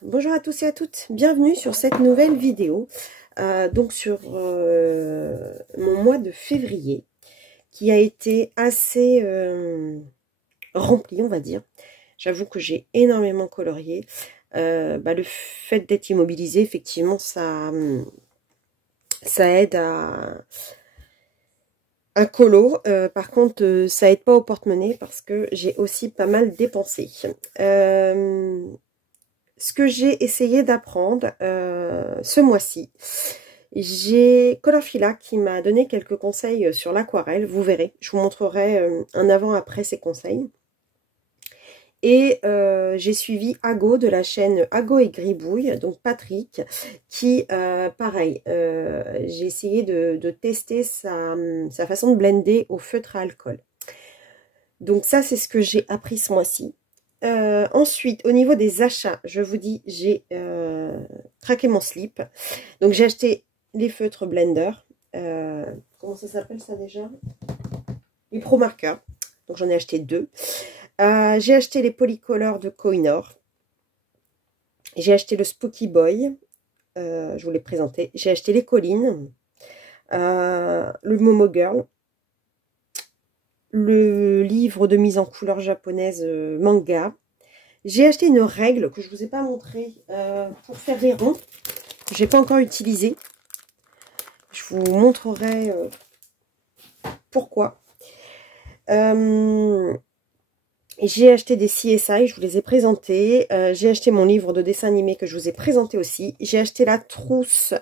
Bonjour à tous et à toutes, bienvenue sur cette nouvelle vidéo, donc sur mon mois de février, qui a été assez rempli, on va dire. J'avoue que j'ai énormément colorié. Le fait d'être immobilisé, effectivement, ça aide à colo. Par contre, ça aide pas au porte-monnaie parce que j'ai aussi pas mal dépensé. Ce que j'ai essayé d'apprendre ce mois-ci, j'ai Colorfila qui m'a donné quelques conseils sur l'aquarelle. Vous verrez, je vous montrerai un avant-après ces conseils. Et j'ai suivi Ago de la chaîne Ago et Gribouille, donc Patrick, qui, pareil, j'ai essayé de tester sa façon de blender au feutre à alcool. Donc ça, c'est ce que j'ai appris ce mois-ci. Ensuite, au niveau des achats, je vous dis, j'ai traqué mon slip. Donc, j'ai acheté les feutres Blender. Comment ça s'appelle ça déjà? Les Pro Marker. Donc, j'en ai acheté 2. J'ai acheté les Polycolor de Kohinoor. J'ai acheté le Spooky Boy. Je vous l'ai présenté. J'ai acheté les Collines. Le Momo Girl. Le livre de mise en couleur japonaise manga. J'ai acheté une règle que je ne vous ai pas montrée pour faire les ronds. Que je n'ai pas encore utilisée. Je vous montrerai pourquoi. J'ai acheté des CSI, je vous les ai présentés. J'ai acheté mon livre de dessin animé que je vous ai présenté aussi. J'ai acheté la trousse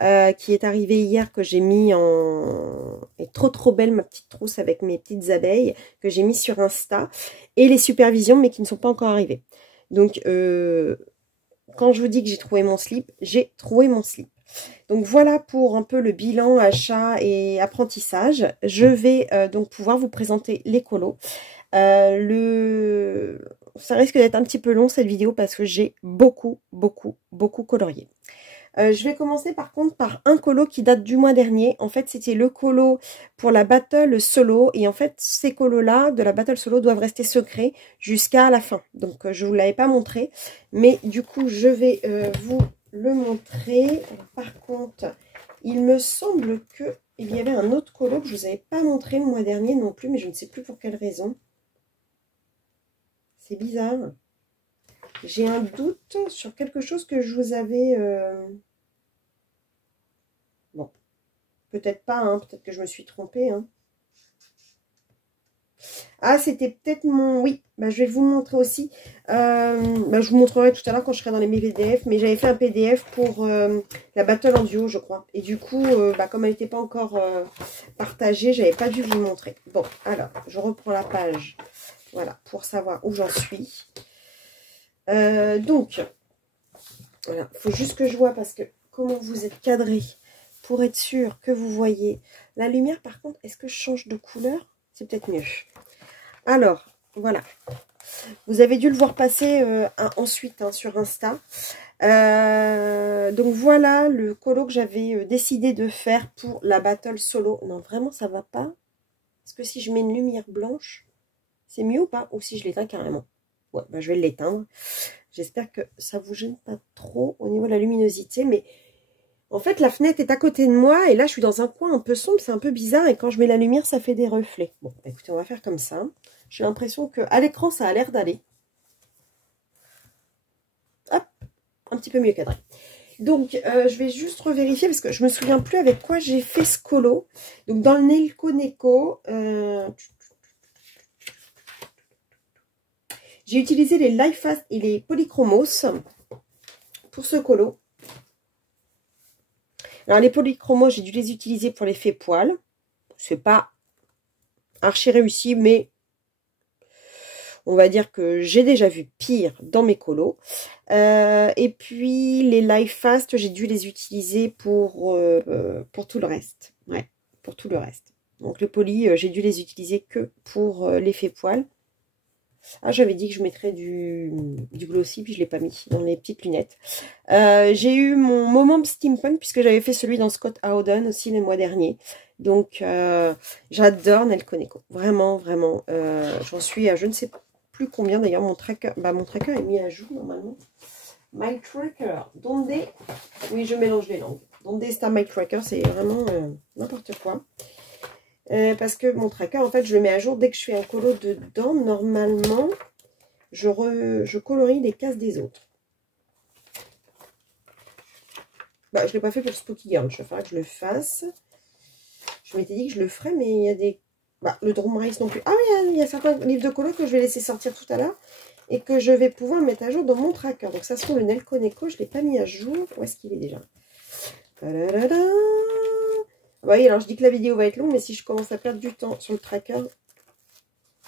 qui est arrivée hier, que j'ai mis en... Elle est trop belle, ma petite trousse avec mes petites abeilles, que j'ai mis sur Insta. Et les supervisions, mais qui ne sont pas encore arrivées. Donc, quand je vous dis que j'ai trouvé mon slip, j'ai trouvé mon slip. Donc voilà pour un peu le bilan achat et apprentissage. Je vais donc pouvoir vous présenter les colos. Ça risque d'être un petit peu long cette vidéo parce que j'ai beaucoup colorié. Je vais commencer par contre par un colo qui date du mois dernier. En fait, c'était le colo pour la battle solo. Et en fait, ces colos-là de la battle solo doivent rester secrets jusqu'à la fin. Donc, je ne vous l'avais pas montré. Mais du coup, je vais vous le montrer. Alors, par contre, il me semble qu'il y avait un autre colo que je ne vous avais pas montré le mois dernier non plus. Mais je ne sais plus pour quelle raison. C'est bizarre. J'ai un doute sur quelque chose que je vous avais... Bon, peut-être pas, hein, peut-être que je me suis trompée. Hein. Ah, c'était peut-être mon... Oui, je vais vous montrer aussi. Je vous montrerai tout à l'heure quand je serai dans les PDF. Mais j'avais fait un PDF pour la Battle en duo, je crois. Et du coup, comme elle n'était pas encore partagée, j'avais pas dû vous le montrer. Bon, alors, je reprends la page. Voilà, pour savoir où j'en suis. Donc, voilà, il faut juste que je vois parce que comment vous êtes cadré pour être sûr que vous voyez la lumière. Par contre, est-ce que je change de couleur? C'est peut-être mieux. Alors, voilà. Vous avez dû le voir passer ensuite sur Insta. Donc voilà le colo que j'avais décidé de faire pour la battle solo. Non, vraiment, ça va pas. Est-ce que si je mets une lumière blanche, c'est mieux ou pas? Ou si je l'éteins carrément? Ouais, je vais l'éteindre. J'espère que ça vous gêne pas trop au niveau de la luminosité. Mais en fait, la fenêtre est à côté de moi. Et là, je suis dans un coin un peu sombre. C'est un peu bizarre. Et quand je mets la lumière, ça fait des reflets. Bon, écoutez, on va faire comme ça. J'ai l'impression qu'à l'écran, ça a l'air d'aller. Hop, un petit peu mieux cadré. Donc, je vais juste revérifier parce que je me souviens plus avec quoi j'ai fait ce colo. Donc, dans le Nelco Neko, j'ai utilisé les Life Fast et les Polychromos pour ce colo. Alors, les Polychromos, j'ai dû les utiliser pour l'effet poil. C'est pas archi réussi, mais on va dire que j'ai déjà vu pire dans mes colos. Et puis, les Life Fast, j'ai dû les utiliser pour tout le reste. Ouais, pour tout le reste. Donc, les poly, j'ai dû les utiliser que pour l'effet poil. Ah, j'avais dit que je mettrais du glossy, puis je ne l'ai pas mis dans les petites lunettes. J'ai eu mon moment steampunk, puisque j'avais fait celui dans Scott Howden aussi le mois dernier. Donc, j'adore Nelco Neko. Vraiment. J'en suis à je ne sais plus combien d'ailleurs mon tracker. Bah, mon tracker est mis à jour normalement. My Tracker. Donde. Oui, je mélange les langues. Donde está My Tracker, c'est vraiment n'importe quoi. Parce que mon tracker, en fait, je le mets à jour dès que je fais un colo dedans. Normalement, je colorie les cases des autres. Bah, je ne l'ai pas fait pour Spooky Girl. Il va falloir que je le fasse. Je m'étais dit que je le ferais, mais il y a des... Bah, le Drum Race non plus. Ah oui, il y a certains livres de colo que je vais laisser sortir tout à l'heure. Et que je vais pouvoir mettre à jour dans mon tracker. Donc ça se trouve, le Nelco Neko, je ne l'ai pas mis à jour. Où est-ce qu'il est déjà? Oui, alors je dis que la vidéo va être longue, mais si je commence à perdre du temps sur le tracker...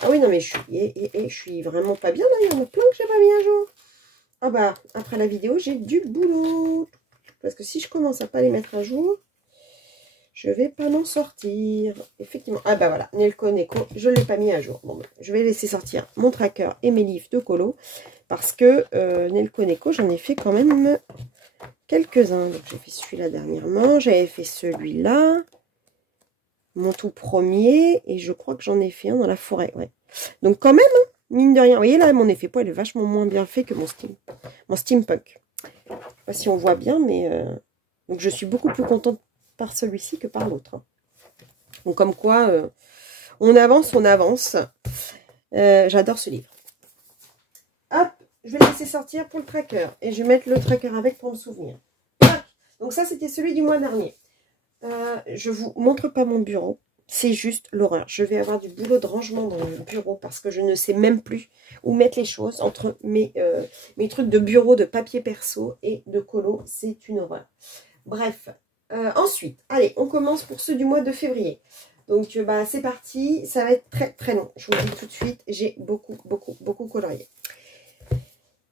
Ah oui, non, mais je suis vraiment pas bien là. Il y en a plein que je n'ai pas mis à jour. Ah bah, après la vidéo, j'ai du boulot. Parce que si je commence à pas les mettre à jour, je vais pas m'en sortir. Effectivement. Ah bah voilà, Nelco Neko, je ne l'ai pas mis à jour. Bon, bah, je vais laisser sortir mon tracker et mes livres de colo. Parce que Nelco Neko, j'en ai fait quand même quelques-uns. Donc j'ai fait celui-là dernièrement. J'avais fait celui-là. Mon tout premier. Et je crois que j'en ai fait un dans la forêt. Ouais. Donc quand même, hein, mine de rien. Vous voyez là, mon effet poil est vachement moins bien fait que mon steampunk. Je ne sais pas si on voit bien, mais... Donc je suis beaucoup plus contente par celui-ci que par l'autre. Hein. Donc comme quoi, on avance, on avance. J'adore ce livre. Hop, je vais laisser sortir pour le tracker. Et je vais mettre le tracker avec pour me souvenir. Donc ça, c'était celui du mois dernier. Je vous montre pas mon bureau. C'est juste l'horreur. Je vais avoir du boulot de rangement dans le bureau parce que je ne sais même plus où mettre les choses entre mes trucs de bureau, de papier perso et de colo. C'est une horreur. Bref. Ensuite, allez, on commence pour ceux du mois de février. Donc, bah, c'est parti. Ça va être très, très long. Je vous le dis tout de suite. J'ai beaucoup colorié.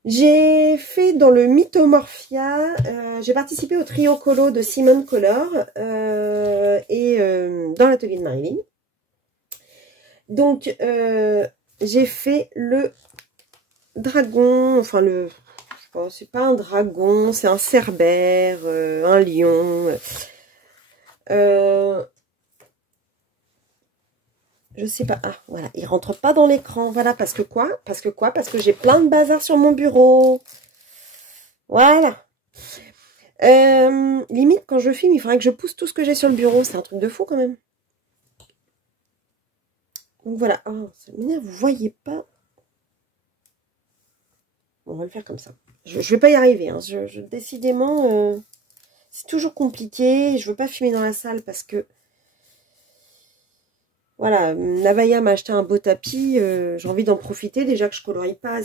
J'ai fait dans le Mythomorphia, j'ai participé au trio colo de Simone Color et dans l'atelier de Marilyn. Donc, j'ai fait le dragon, enfin le, je sais pas, c'est pas un dragon, c'est un cerbère, un lion. Je sais pas. Ah, voilà. Il rentre pas dans l'écran. Voilà. Parce que quoi? Parce que j'ai plein de bazar sur mon bureau. Voilà. Limite, quand je filme, il faudrait que je pousse tout ce que j'ai sur le bureau. C'est un truc de fou, quand même. Donc, voilà. Oh, ça m'énerve. Vous voyez pas. On va le faire comme ça. Je vais pas y arriver. Hein. Décidément, c'est toujours compliqué. Je veux pas filmer dans la salle parce que voilà, Navaya m'a acheté un beau tapis, j'ai envie d'en profiter, déjà que je colorie pas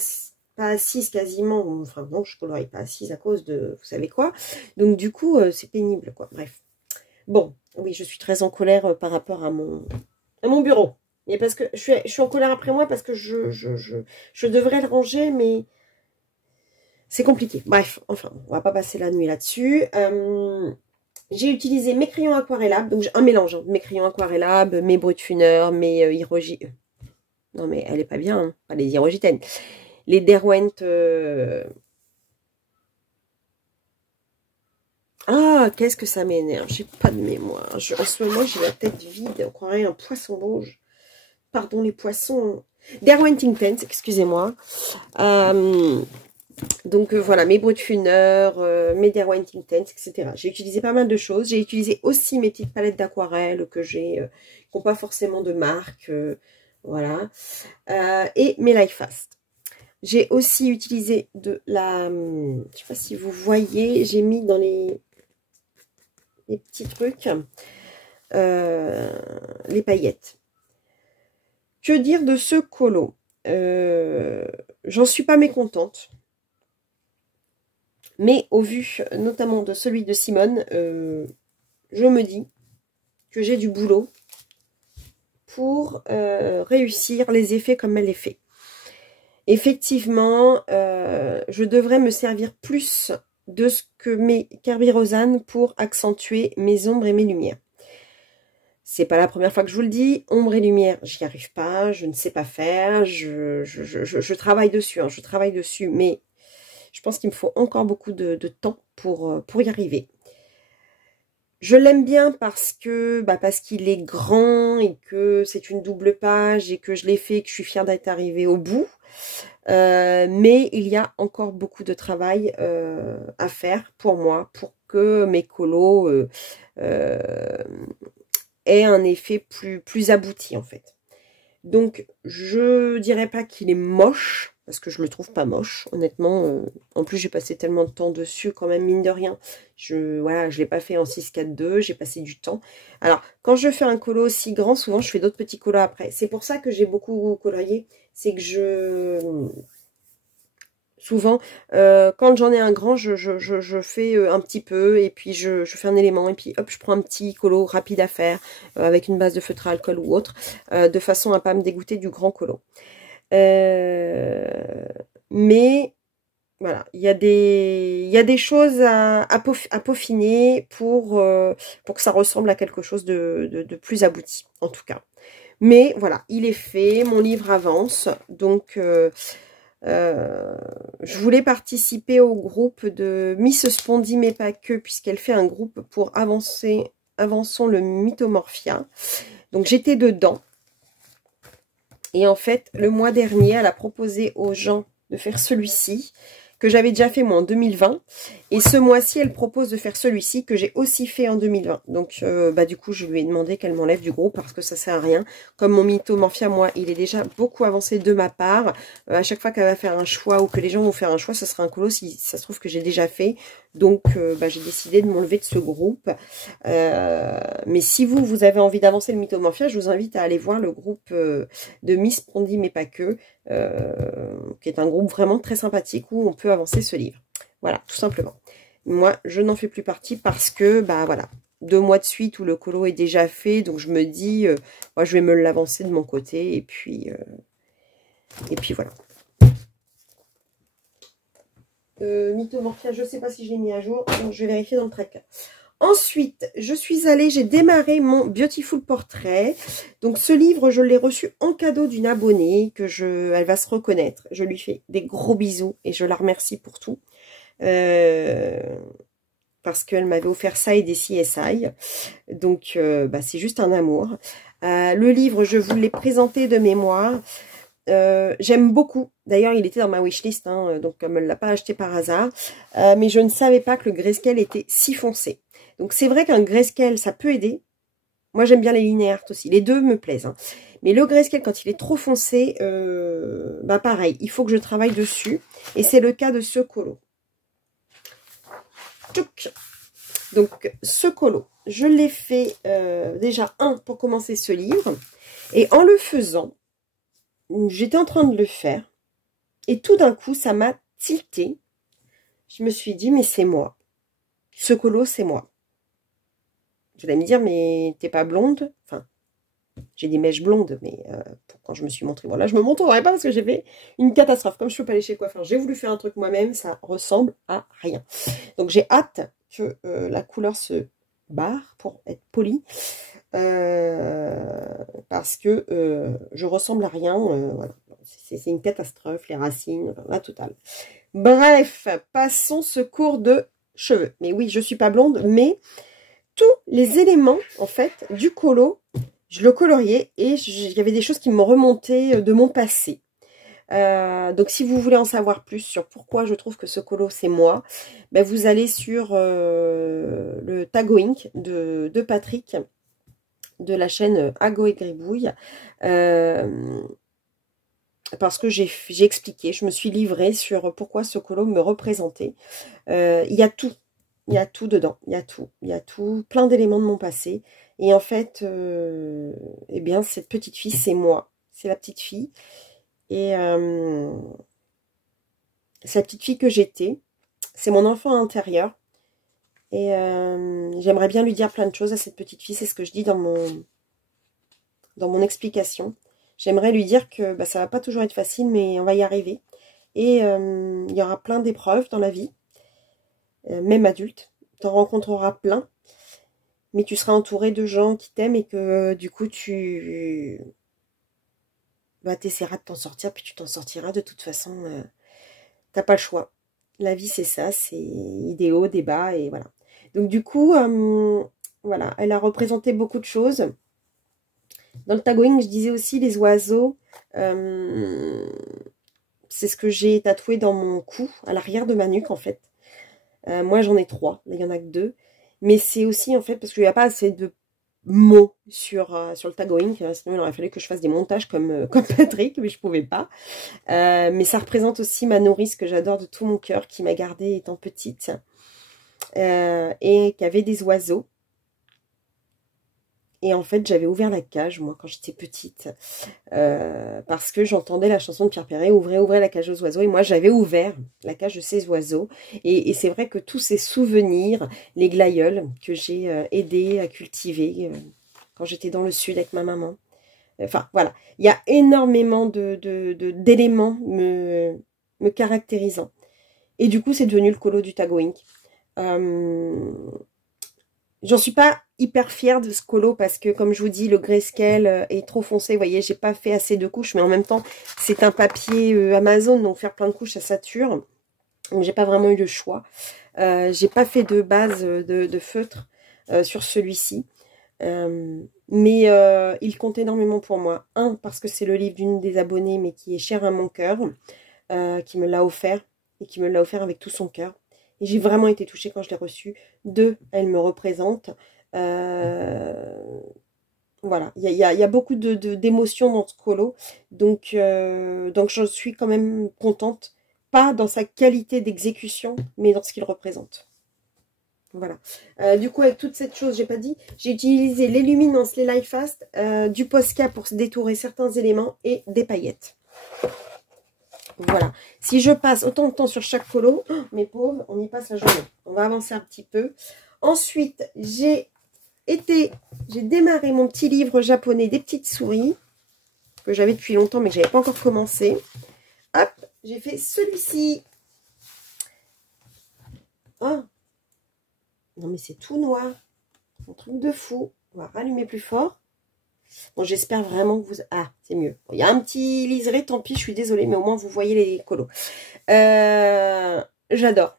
assise quasiment, enfin non, je colorie pas assise à cause de, vous savez quoi, donc du coup, c'est pénible, quoi, bref. Bon, oui, je suis très en colère par rapport à mon bureau, et parce que je suis en colère après moi, parce que je devrais le ranger, mais c'est compliqué, bref, enfin, on va pas passer la nuit là-dessus. J'ai utilisé mes crayons aquarellables, donc un mélange, hein, mes crayons aquarellables, mes Brutfuner, mes Hirogiten. Non mais elle est pas bien, hein, pas les Hirogiten. Les Derwent. Ah, qu'est-ce que ça m'énerve, j'ai pas de mémoire. En ce moment, j'ai la tête vide, on croirait un poisson rouge. Pardon les poissons. Derwent Intense, excusez-moi. Donc voilà, mes Brutfuner, mes Derwent Intense, etc. J'ai utilisé pas mal de choses. J'ai utilisé aussi mes petites palettes d'aquarelle que j'ai, qui n'ont pas forcément de marque, voilà. Et mes Life Fast. J'ai aussi utilisé de la, je sais pas si vous voyez, j'ai mis dans les petits trucs, les paillettes. Que dire de ce colo? J'en suis pas mécontente. Mais au vu notamment de celui de Simone, je me dis que j'ai du boulot pour réussir les effets comme elle les fait. Effectivement, je devrais me servir plus de ce que met Kerby Rosanne pour accentuer mes ombres et mes lumières. C'est pas la première fois que je vous le dis, ombre et lumière, j'y arrive pas, je ne sais pas faire, je travaille dessus, hein, je travaille dessus, mais je pense qu'il me faut encore beaucoup de temps pour y arriver. Je l'aime bien parce qu'il est grand et que c'est une double page et que je l'ai fait et que je suis fière d'être arrivée au bout. Mais il y a encore beaucoup de travail à faire pour moi, pour que mes colos aient un effet plus abouti en fait. Donc je dirais pas qu'il est moche, parce que je le trouve pas moche, honnêtement. En plus j'ai passé tellement de temps dessus quand même, mine de rien. Voilà, je l'ai pas fait en 6-4-2, j'ai passé du temps. Alors quand je fais un colo aussi grand, souvent je fais d'autres petits colos après. C'est pour ça que j'ai beaucoup colorié, c'est que souvent, quand j'en ai un grand, je fais un petit peu, et puis je fais un élément, et puis hop, je prends un petit colo rapide à faire, avec une base de feutre à alcool ou autre, de façon à pas me dégoûter du grand colo. Mais voilà, il y a des choses à peaufiner pour que ça ressemble à quelque chose de plus abouti, en tout cas. Mais voilà, il est fait, mon livre avance, donc je voulais participer au groupe de Miss Spondy, mais pas que, puisqu'elle fait un groupe pour avançons le Mythomorphia. Donc j'étais dedans. Et en fait, le mois dernier, elle a proposé aux gens de faire celui-ci, que j'avais déjà fait moi en 2020. Et ce mois-ci, elle propose de faire celui-ci, que j'ai aussi fait en 2020. Donc, du coup, je lui ai demandé qu'elle m'enlève du groupe, parce que ça sert à rien. Comme mon Mythomorphia, moi, il est déjà beaucoup avancé de ma part. À chaque fois qu'elle va faire un choix, ou que les gens vont faire un choix, ce sera un colo, si ça se trouve que j'ai déjà fait. Donc, j'ai décidé de m'enlever de ce groupe. Mais si vous avez envie d'avancer le Mythomorphia, je vous invite à aller voir le groupe de Miss Pondy, mais pas que, qui est un groupe vraiment très sympathique où on peut avancer ce livre. Voilà, tout simplement. Moi, je n'en fais plus partie parce que, voilà, 2 mois de suite où le colo est déjà fait, donc je me dis, moi, je vais me l'avancer de mon côté, et puis voilà. Mythomorphia, je ne sais pas si je l'ai mis à jour, donc je vais vérifier dans le tracker. Ensuite, j'ai démarré mon Beautiful Portrait. Donc ce livre, je l'ai reçu en cadeau d'une abonnée, elle va se reconnaître. Je lui fais des gros bisous et je la remercie pour tout. Parce qu'elle m'avait offert ça et des CSI. Donc c'est juste un amour. Le livre, je vous l'ai présenté de mémoire. J'aime beaucoup. D'ailleurs, il était dans ma wishlist, hein, donc elle ne me l'a pas acheté par hasard. Mais je ne savais pas que le grayscale était si foncé. Donc c'est vrai qu'un grayscale, ça peut aider. Moi, j'aime bien les linéaires aussi. Les deux me plaisent. Hein. Mais le grayscale, quand il est trop foncé, pareil, il faut que je travaille dessus. Et c'est le cas de ce colo. Tchouk. Donc, ce colo, je l'ai fait déjà pour commencer ce livre. Et en le faisant, j'étais en train de le faire. Et tout d'un coup, ça m'a tilté. Je me suis dit, mais c'est moi. Ce colo, c'est moi. Vous allez me dire, mais t'es pas blonde? Enfin, j'ai des mèches blondes, mais quand je me suis montrée, voilà, je me montrerai pas parce que j'ai fait une catastrophe. Comme je peux pas aller chez le coiffeur, j'ai voulu faire un truc moi-même, ça ressemble à rien. Donc j'ai hâte que la couleur se barre, pour être polie, parce que je ressemble à rien. Voilà. C'est une catastrophe, les racines, la totale. Bref, passons ce cours de cheveux. Mais oui, je suis pas blonde, mais tous les éléments, en fait, du colo, je le coloriais et il y avait des choses qui me remontaient de mon passé. Donc, si vous voulez en savoir plus sur pourquoi je trouve que ce colo, c'est moi, vous allez sur le Tagoing de Patrick, de la chaîne Ago et Gribouille, parce que j'ai expliqué, je me suis livrée sur pourquoi ce colo me représentait. Il y a tout. Il y a tout dedans, il y a tout, plein d'éléments de mon passé. Et en fait, cette petite fille, c'est moi. C'est la petite fille. Et c'est la petite fille que j'étais. C'est mon enfant intérieur. Et j'aimerais bien lui dire plein de choses à cette petite fille. C'est ce que je dis dans mon explication. J'aimerais lui dire que ça va pas toujours être facile, mais on va y arriver. Et il y aura plein d'épreuves dans la vie. Même adulte, tu en rencontreras plein, mais tu seras entouré de gens qui t'aiment et que du coup tu essaieras de t'en sortir, puis tu t'en sortiras de toute façon. T'as pas le choix. La vie c'est ça, c'est des hauts, des bas, et voilà. Donc du coup, Voilà, elle a représenté beaucoup de choses. Dans le tagoing, je disais aussi les oiseaux. C'est ce que j'ai tatoué dans mon cou, à l'arrière de ma nuque en fait. Moi j'en ai 3, là il y en a que 2. Mais c'est aussi en fait parce qu'il n'y a pas assez de mots sur le tagoing. Sinon il aurait fallu que je fasse des montages comme Patrick, mais je pouvais pas. Mais ça représente aussi ma nourrice que j'adore de tout mon cœur, qui m'a gardée étant petite. Et qui avait des oiseaux. Et en fait, j'avais ouvert la cage, moi, quand j'étais petite, parce que j'entendais la chanson de Pierre Perret, ouvrez, ouvrez la cage aux oiseaux. Et moi, j'avais ouvert la cage de ces oiseaux. Et c'est vrai que tous ces souvenirs, les glaïeuls que j'ai aidé à cultiver quand j'étais dans le sud avec ma maman. Enfin, voilà. Il y a énormément d'éléments me caractérisant. Et du coup, c'est devenu le colo du tagoing. J'en suis pas hyper fière de ce colo parce que, comme je vous dis, le grayscale est trop foncé. Vous voyez, j'ai pas fait assez de couches, mais en même temps, c'est un papier Amazon, donc faire plein de couches, ça sature. Donc, j'ai pas vraiment eu le choix. J'ai pas fait de base de feutre sur celui-ci. Mais il compte énormément pour moi. Un, parce que c'est le livre d'une des abonnées, mais qui est cher à mon cœur, qui me l'a offert, et qui me l'a offert avec tout son cœur. Et j'ai vraiment été touchée quand je l'ai reçue. 2, elle me représente. Voilà, il y a beaucoup d'émotions dans ce colo. Donc je suis quand même contente. Pas dans sa qualité d'exécution, mais dans ce qu'il représente. Voilà. Du coup, avec toute cette chose, j'ai pas dit, j'ai utilisé les luminances, les light fast, du Posca pour se détourer certains éléments et des paillettes. Voilà. Si je passe autant de temps sur chaque colo, oh, mes pauvres, on y passe la journée. On va avancer un petit peu. Ensuite, j'ai démarré mon petit livre japonais des petites souris, que j'avais depuis longtemps, mais que j'avais pas encore commencé. Hop, j'ai fait celui-ci. Oh, non mais c'est tout noir. Un truc de fou. On va rallumer plus fort. Bon, j'espère vraiment que vous... Ah, c'est mieux. Il y a un petit liseré, tant pis, je suis désolée, mais au moins vous voyez les colos. J'adore.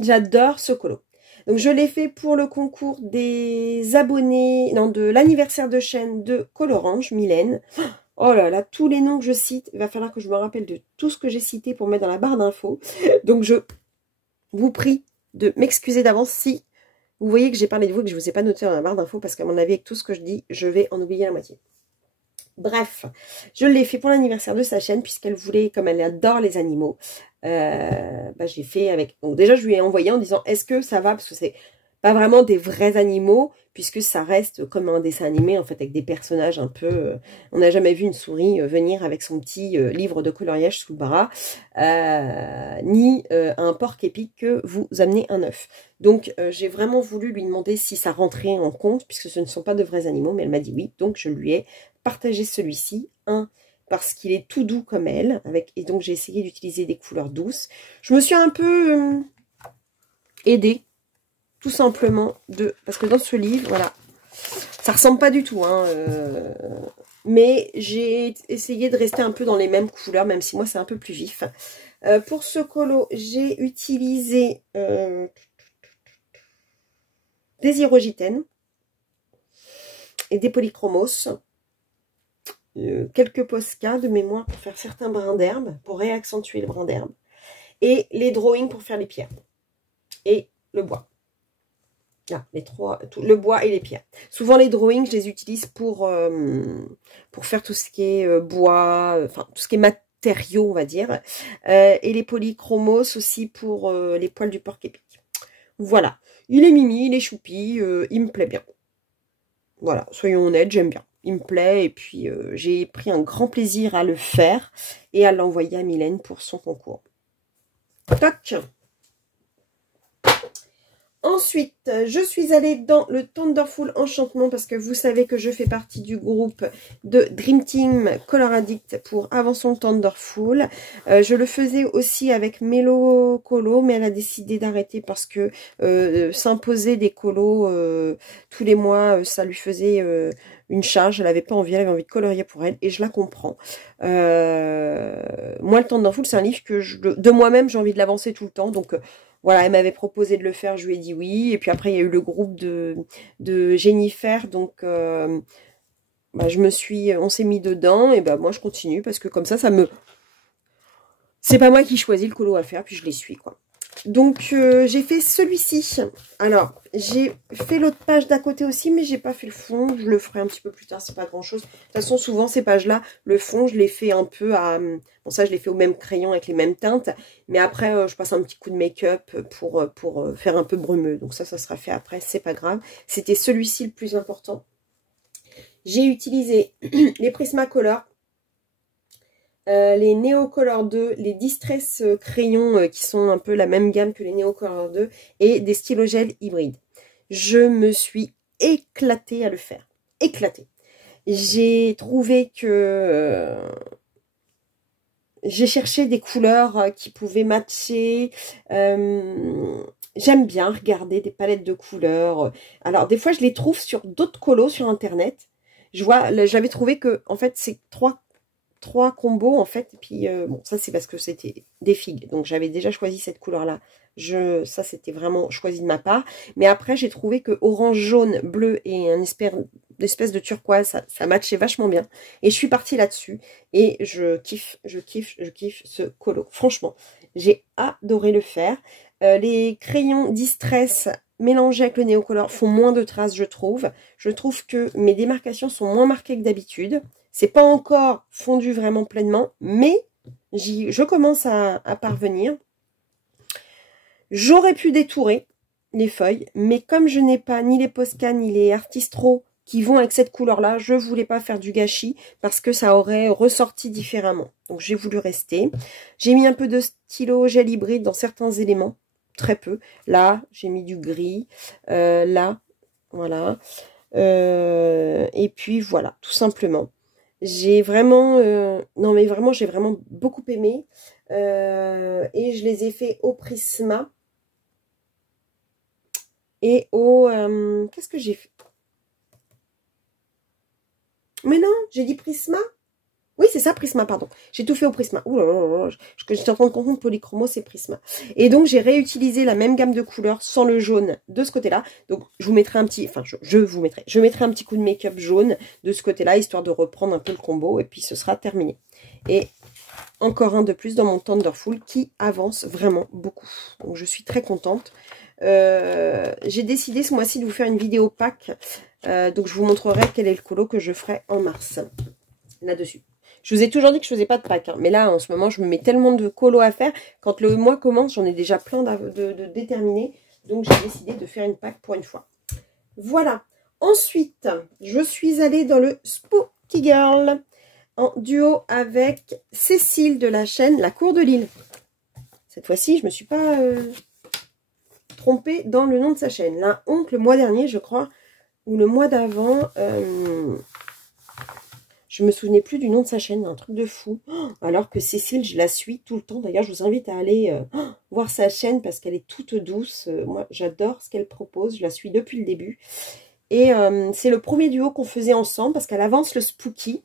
J'adore ce colo. Donc, je l'ai fait pour le concours des abonnés, non, de l'anniversaire de chaîne de Colorange, Mylène. Oh là là, tous les noms que je cite, il va falloir que je me rappelle de tout ce que j'ai cité pour mettre dans la barre d'infos. Donc, je vous prie de m'excuser d'avance si vous voyez que j'ai parlé de vous et que je ne vous ai pas noté dans la barre d'infos parce qu'à mon avis, avec tout ce que je dis, je vais en oublier la moitié. Bref, je l'ai fait pour l'anniversaire de sa chaîne puisqu'elle voulait, comme elle adore les animaux, j'ai fait avec... Donc déjà, je lui ai envoyé en disant, est-ce que ça va? Parce que c'est pas vraiment des vrais animaux puisque ça reste comme un dessin animé en fait avec des personnages un peu... on n'a jamais vu une souris venir avec son petit livre de coloriage sous le bras, ni un porc-épic que vous amenez un œuf. Donc j'ai vraiment voulu lui demander si ça rentrait en compte puisque ce ne sont pas de vrais animaux, mais elle m'a dit oui, donc je lui ai partagé celui-ci. Parce qu'il est tout doux comme elle, et donc j'ai essayé d'utiliser des couleurs douces. Je me suis un peu aidée, tout simplement, parce que dans ce livre, voilà, ça ressemble pas du tout, hein, mais j'ai essayé de rester un peu dans les mêmes couleurs, même si moi c'est un peu plus vif. Pour ce colo, j'ai utilisé des hydrogènes et des polychromos. Quelques Posca de mémoire pour faire certains brins d'herbe, pour réaccentuer le brin d'herbe, et les drawings pour faire les pierres, et le bois. Ah, les trois, le bois et les pierres. Souvent les drawings, je les utilise pour faire tout ce qui est bois, enfin tout ce qui est matériaux, on va dire, et les polychromos aussi pour les poils du porc-épic. Voilà, il est mimi, il est choupi, il me plaît bien. Voilà, soyons honnêtes, j'aime bien. Il me plaît et puis j'ai pris un grand plaisir à le faire et à l'envoyer à Mylène pour son concours. Toc. Ensuite, je suis allée dans le Thunderful Enchantement parce que vous savez que je fais partie du groupe de Dream Team Color Addict pour Avançons Thunderful. Je le faisais aussi avec Mélo Colo, mais elle a décidé d'arrêter parce que s'imposer des colos tous les mois, ça lui faisait une charge. Elle n'avait pas envie, elle avait envie de colorier pour elle et je la comprends. Moi, le Thunderful, c'est un livre que de moi-même, j'ai envie de l'avancer tout le temps, donc... voilà, elle m'avait proposé de le faire, je lui ai dit oui. Et puis après, il y a eu le groupe de Jennifer, donc bah, on s'est mis dedans. Et bah moi, je continue parce que comme ça c'est pas moi qui choisis le colo à faire, puis je les suis, quoi. Donc, j'ai fait celui-ci. Alors, j'ai fait l'autre page d'à côté aussi, mais j'ai pas fait le fond. Je le ferai un petit peu plus tard, c'est pas grand-chose. De toute façon, souvent, ces pages-là, le fond, je l'ai fait un peu à... Bon, ça, je l'ai fait au même crayon avec les mêmes teintes. Mais après, je passe un petit coup de make-up pour faire un peu brumeux. Donc ça sera fait après, c'est pas grave. C'était celui-ci le plus important. J'ai utilisé les Prismacolor. Les Neocolor 2, les Distress crayons qui sont un peu la même gamme que les Neocolor 2 et des stylos gel hybrides. Je me suis éclatée à le faire. Éclatée. J'ai trouvé que j'ai cherché des couleurs qui pouvaient matcher. J'aime bien regarder des palettes de couleurs. Alors, des fois, je les trouve sur d'autres colos sur Internet. J'avais trouvé que, en fait, c'est trois combos en fait, et puis bon, ça c'est parce que c'était des figues, donc j'avais déjà choisi cette couleur là, ça c'était vraiment choisi de ma part, mais après j'ai trouvé que orange, jaune, bleu et une espèce de turquoise, ça matchait vachement bien, et je suis partie là-dessus, et je kiffe ce colo, franchement, j'ai adoré le faire. Les crayons Distress mélangés avec le Neocolor font moins de traces, je trouve que mes démarcations sont moins marquées que d'habitude. C'est pas encore fondu vraiment pleinement, mais je commence à parvenir. J'aurais pu détourer les feuilles, mais comme je n'ai pas ni les Posca ni les Artistro qui vont avec cette couleur-là, je voulais pas faire du gâchis parce que ça aurait ressorti différemment. Donc j'ai voulu rester. J'ai mis un peu de stylo gel hybride dans certains éléments, très peu. Là, j'ai mis du gris. Là, voilà. Et puis voilà, tout simplement. J'ai vraiment, non mais vraiment, j'ai vraiment beaucoup aimé. Et je les ai fait au Prisma. Et au... qu'est-ce que j'ai fait? Mais non, j'ai dit Prisma. Oui, c'est ça, Prisma, pardon. J'ai tout fait au Prisma. Ouh là là là, j'étais en train de confondre Polychromo, c'est Prisma. Et donc, j'ai réutilisé la même gamme de couleurs sans le jaune de ce côté-là. Donc, je vous mettrai un petit... Enfin, je mettrai un petit coup de make-up jaune de ce côté-là, histoire de reprendre un peu le combo. Et puis, ce sera terminé. Et encore un de plus dans mon Thunderful qui avance vraiment beaucoup. Donc, je suis très contente. J'ai décidé ce mois-ci de vous faire une vidéo pack. Donc, je vous montrerai quel est le colo que je ferai en mars. Là-dessus. Je vous ai toujours dit que je faisais pas de pack, hein, mais là, en ce moment, je me mets tellement de colos à faire. Quand le mois commence, j'en ai déjà plein de déterminés. Donc, j'ai décidé de faire une pack pour une fois. Voilà. Ensuite, je suis allée dans le Spooky Girl en duo avec Cécile de la chaîne La Cour de Lille. Cette fois-ci, je me suis pas trompée dans le nom de sa chaîne. La honte, le mois dernier, je crois, ou le mois d'avant... je me souvenais plus du nom de sa chaîne, un truc de fou. Alors que Cécile, je la suis tout le temps. D'ailleurs, je vous invite à aller voir sa chaîne parce qu'elle est toute douce. Moi, j'adore ce qu'elle propose. Je la suis depuis le début. Et c'est le premier duo qu'on faisait ensemble parce qu'elle avance le spooky.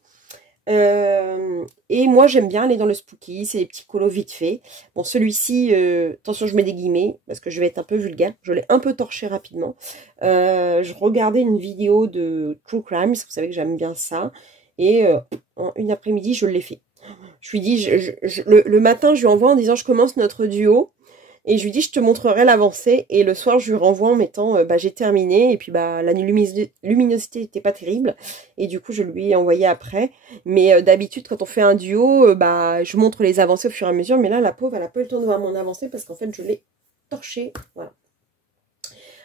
Et moi, j'aime bien aller dans le spooky. C'est des petits colos vite fait. Bon, celui-ci, attention, je mets des guillemets parce que je vais être un peu vulgaire. Je l'ai un peu torché rapidement. Je regardais une vidéo de True Crimes. Vous savez que j'aime bien ça. Et en une après-midi, je l'ai fait. Je lui dis, le matin, je lui envoie en disant, je commence notre duo. Et je lui dis, je te montrerai l'avancée. Et le soir, je lui renvoie en mettant, bah, j'ai terminé. Et puis, bah, la luminosité n'était pas terrible. Et du coup, je lui ai envoyé après. Mais d'habitude, quand on fait un duo, bah, je montre les avancées au fur et à mesure. Mais là, la pauvre, elle n'a pas eu le temps de voir mon avancée parce qu'en fait, je l'ai torché. Voilà.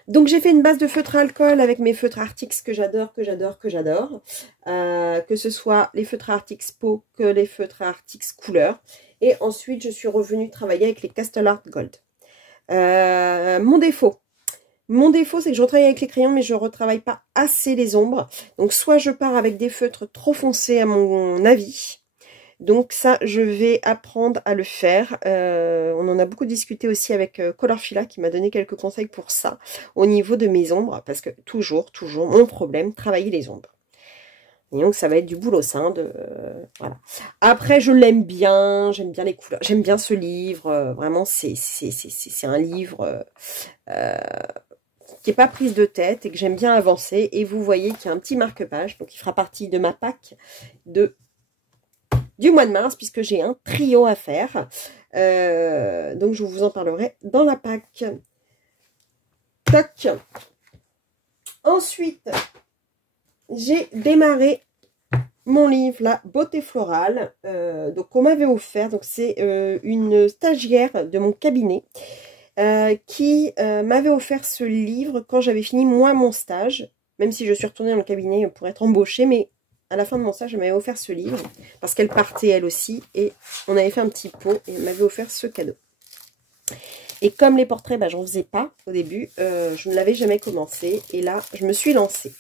Donc, j'ai fait une base de feutre à alcool avec mes feutres Artix que j'adore. Que ce soit les feutres Artix peau que les feutres Artix couleur. Et ensuite, je suis revenue travailler avec les Castle Art Gold. Mon défaut, c'est que je retravaille avec les crayons, mais je ne retravaille pas assez les ombres. Donc, soit je pars avec des feutres trop foncés à mon avis. Donc ça, je vais apprendre à le faire. On en a beaucoup discuté aussi avec Colorfila qui m'a donné quelques conseils pour ça au niveau de mes ombres. Parce que toujours, mon problème, travailler les ombres. Et donc, ça va être du boulot, ça. Hein, voilà. Après, je l'aime bien. J'aime bien les couleurs. J'aime bien ce livre. Vraiment, c'est un livre qui n'est pas prise de tête et que j'aime bien avancer. Et vous voyez qu'il y a un petit marque-page. Donc, il fera partie de ma pack du mois de mars, puisque j'ai un trio à faire. Donc, je vous en parlerai dans la pack. Toc. Ensuite, j'ai démarré mon livre, la beauté florale, donc on m'avait offert, donc c'est une stagiaire de mon cabinet qui m'avait offert ce livre quand j'avais fini moi mon stage, même si je suis retournée dans le cabinet pour être embauchée, mais à la fin de mon stage, elle m'avait offert ce livre, parce qu'elle partait elle aussi, et on avait fait un petit pot, et elle m'avait offert ce cadeau. Et comme les portraits, bah, j'en faisais pas au début, je ne l'avais jamais commencé, et là, je me suis lancée.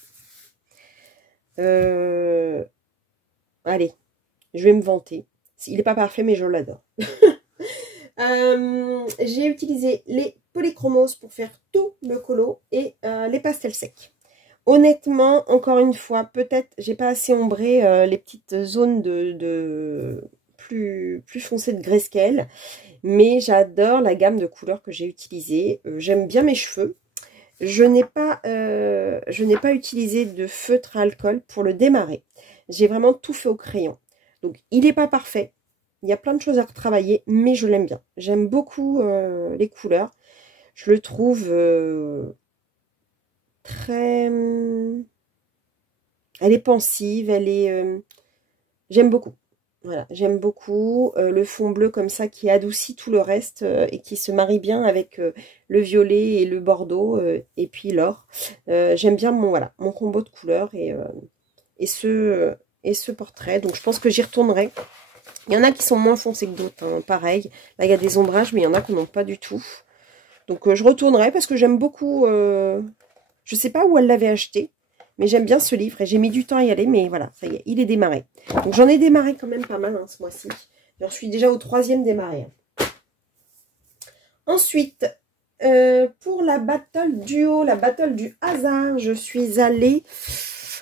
Allez, je vais me vanter. Il n'est pas parfait, mais je l'adore. J'ai utilisé les polychromos pour faire tout le colo et les pastels secs. Honnêtement, encore une fois, peut-être j'ai pas assez ombré les petites zones plus foncées de grayscale, mais j'adore la gamme de couleurs que j'ai utilisées. J'aime bien mes cheveux. Je n'ai pas utilisé de feutre à alcool pour le démarrer. J'ai vraiment tout fait au crayon. Donc, il n'est pas parfait. Il y a plein de choses à retravailler, mais je l'aime bien. J'aime beaucoup les couleurs. Je le trouve très... Elle est pensive, elle est... J'aime beaucoup. Voilà, j'aime beaucoup le fond bleu comme ça qui adoucit tout le reste et qui se marie bien avec le violet et le bordeaux et puis l'or. J'aime bien mon combo de couleurs et ce portrait. Donc je pense que j'y retournerai. Il y en a qui sont moins foncés que d'autres, hein, pareil. Là il y a des ombrages, mais il y en a qui n'ont pas du tout. Donc je retournerai parce que j'aime beaucoup... je sais pas où elle l'avait acheté. Mais j'aime bien ce livre et j'ai mis du temps à y aller, mais voilà, ça y est, il est démarré. Donc j'en ai démarré quand même pas mal hein, ce mois-ci. J'en suis déjà au 3e démarré. Ensuite, pour la battle duo, la battle du hasard, je suis allée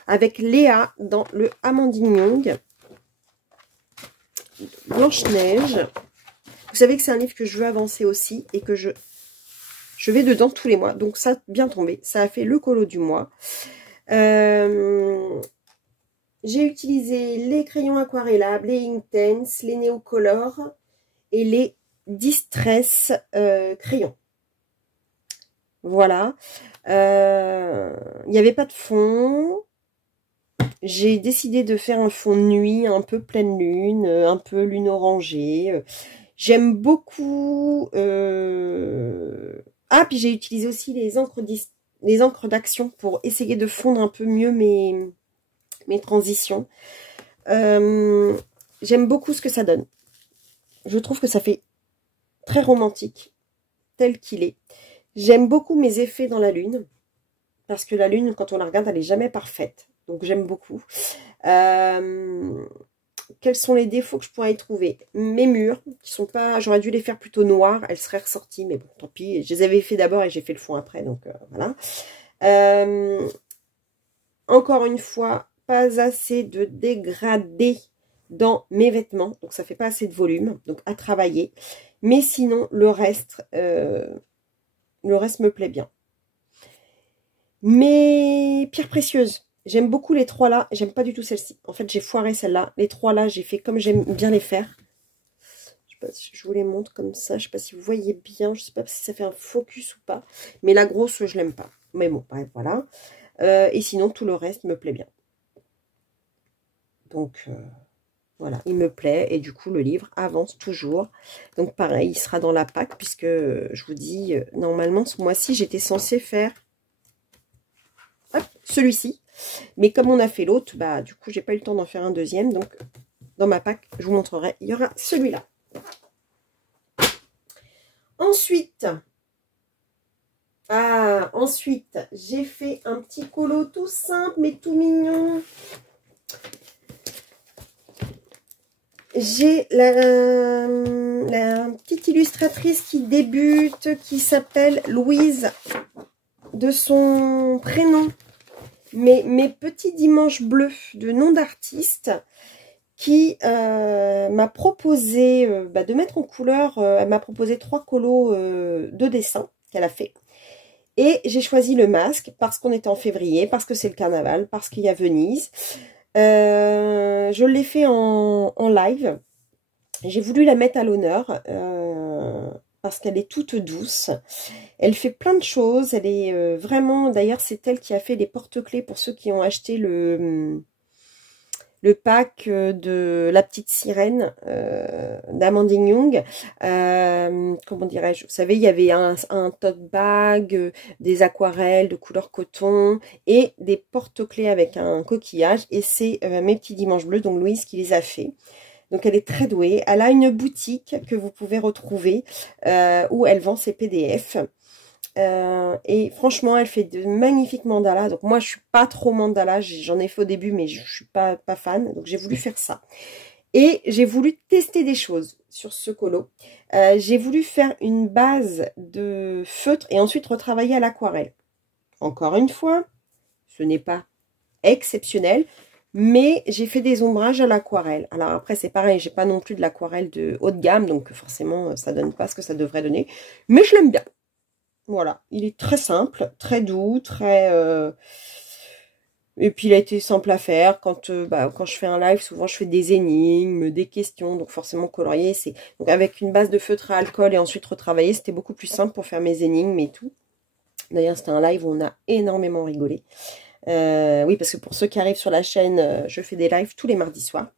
avec Léa dans le Amandine Young. Blanche-Neige. Vous savez que c'est un livre que je veux avancer aussi et que je vais dedans tous les mois. Donc ça a bien tombé. Ça a fait le colo du mois. J'ai utilisé les crayons aquarellables, les Inktense, les Neocolor et les Distress crayons. Voilà. Il n'y avait pas de fond. J'ai décidé de faire un fond de nuit, un peu pleine lune, un peu lune orangée. J'aime beaucoup... Ah, puis j'ai utilisé aussi les encres d'action pour essayer de fondre un peu mieux mes transitions. J'aime beaucoup ce que ça donne. Je trouve que ça fait très romantique, tel qu'il est. J'aime beaucoup mes effets dans la lune, parce que la lune, quand on la regarde, elle n'est jamais parfaite. Donc j'aime beaucoup. Quels sont les défauts que je pourrais y trouver? Mes murs, qui sont pas... J'aurais dû les faire plutôt noirs, elles seraient ressorties, mais bon, tant pis. Je les avais fait d'abord et j'ai fait le fond après, donc voilà. Encore une fois, pas assez de dégradé dans mes vêtements, donc ça fait pas assez de volume, donc à travailler. Mais sinon, le reste me plaît bien. Mes pierres précieuses, j'aime beaucoup les 3 là, j'aime pas du tout celle-ci. En fait, j'ai foiré celle-là. Les 3 là, j'ai fait comme j'aime bien les faire. Je sais pas si je vous les montre comme ça, je sais pas si vous voyez bien, je sais pas si ça fait un focus ou pas. Mais la grosse, je l'aime pas. Mais bon, bref, voilà. Et sinon, tout le reste me plaît bien. Donc, voilà, il me plaît. Et du coup, le livre avance toujours. Donc, pareil, il sera dans la pack, puisque, je vous dis, normalement, ce mois-ci, j'étais censée faire celui-ci. Mais comme on a fait l'autre, bah, du coup, j'ai pas eu le temps d'en faire un deuxième. Donc, dans ma pack, je vous montrerai, il y aura celui-là. Ensuite... ensuite, j'ai fait un petit colo tout simple, mais tout mignon. J'ai la petite illustratrice qui débute, qui s'appelle Louise, de son prénom, mes petits dimanches bleus de nom d'artiste qui m'a proposé de mettre en couleur, elle m'a proposé 3 colos de dessin qu'elle a fait. Et j'ai choisi le masque parce qu'on est en février, parce que c'est le carnaval, parce qu'il y a Venise. Je l'ai fait en live. J'ai voulu la mettre à l'honneur parce qu'elle est toute douce. Elle fait plein de choses. Elle est vraiment... D'ailleurs, c'est elle qui a fait les porte-clés pour ceux qui ont acheté le pack de La Petite Sirène d'Amandine Young. Comment dirais-je? Vous savez, il y avait un tote bag, des aquarelles de couleur coton et des porte-clés avec un coquillage. Et c'est mes petits dimanches bleus, donc Louise qui les a fait. Donc elle est très douée. Elle a une boutique que vous pouvez retrouver où elle vend ses PDF. Et franchement, elle fait de magnifiques mandalas. Donc moi, je suis pas trop mandala. J'en ai fait au début, mais je suis pas fan. Donc j'ai voulu faire ça. Et j'ai voulu tester des choses sur ce colo. J'ai voulu faire une base de feutre et ensuite retravailler à l'aquarelle. Encore une fois, ce n'est pas exceptionnel. Mais j'ai fait des ombrages à l'aquarelle. Alors après, c'est pareil, j'ai pas non plus de l'aquarelle de haut de gamme, donc forcément, ça donne pas ce que ça devrait donner. Mais je l'aime bien. Voilà, il est très simple, très doux, très... Et puis il a été simple à faire. Quand je fais un live, souvent je fais des énigmes, des questions, donc forcément colorier. Donc avec une base de feutre à alcool et ensuite retravailler, c'était beaucoup plus simple pour faire mes énigmes et tout. D'ailleurs, c'était un live où on a énormément rigolé. Oui, parce que pour ceux qui arrivent sur la chaîne, je fais des lives tous les mardis soirs.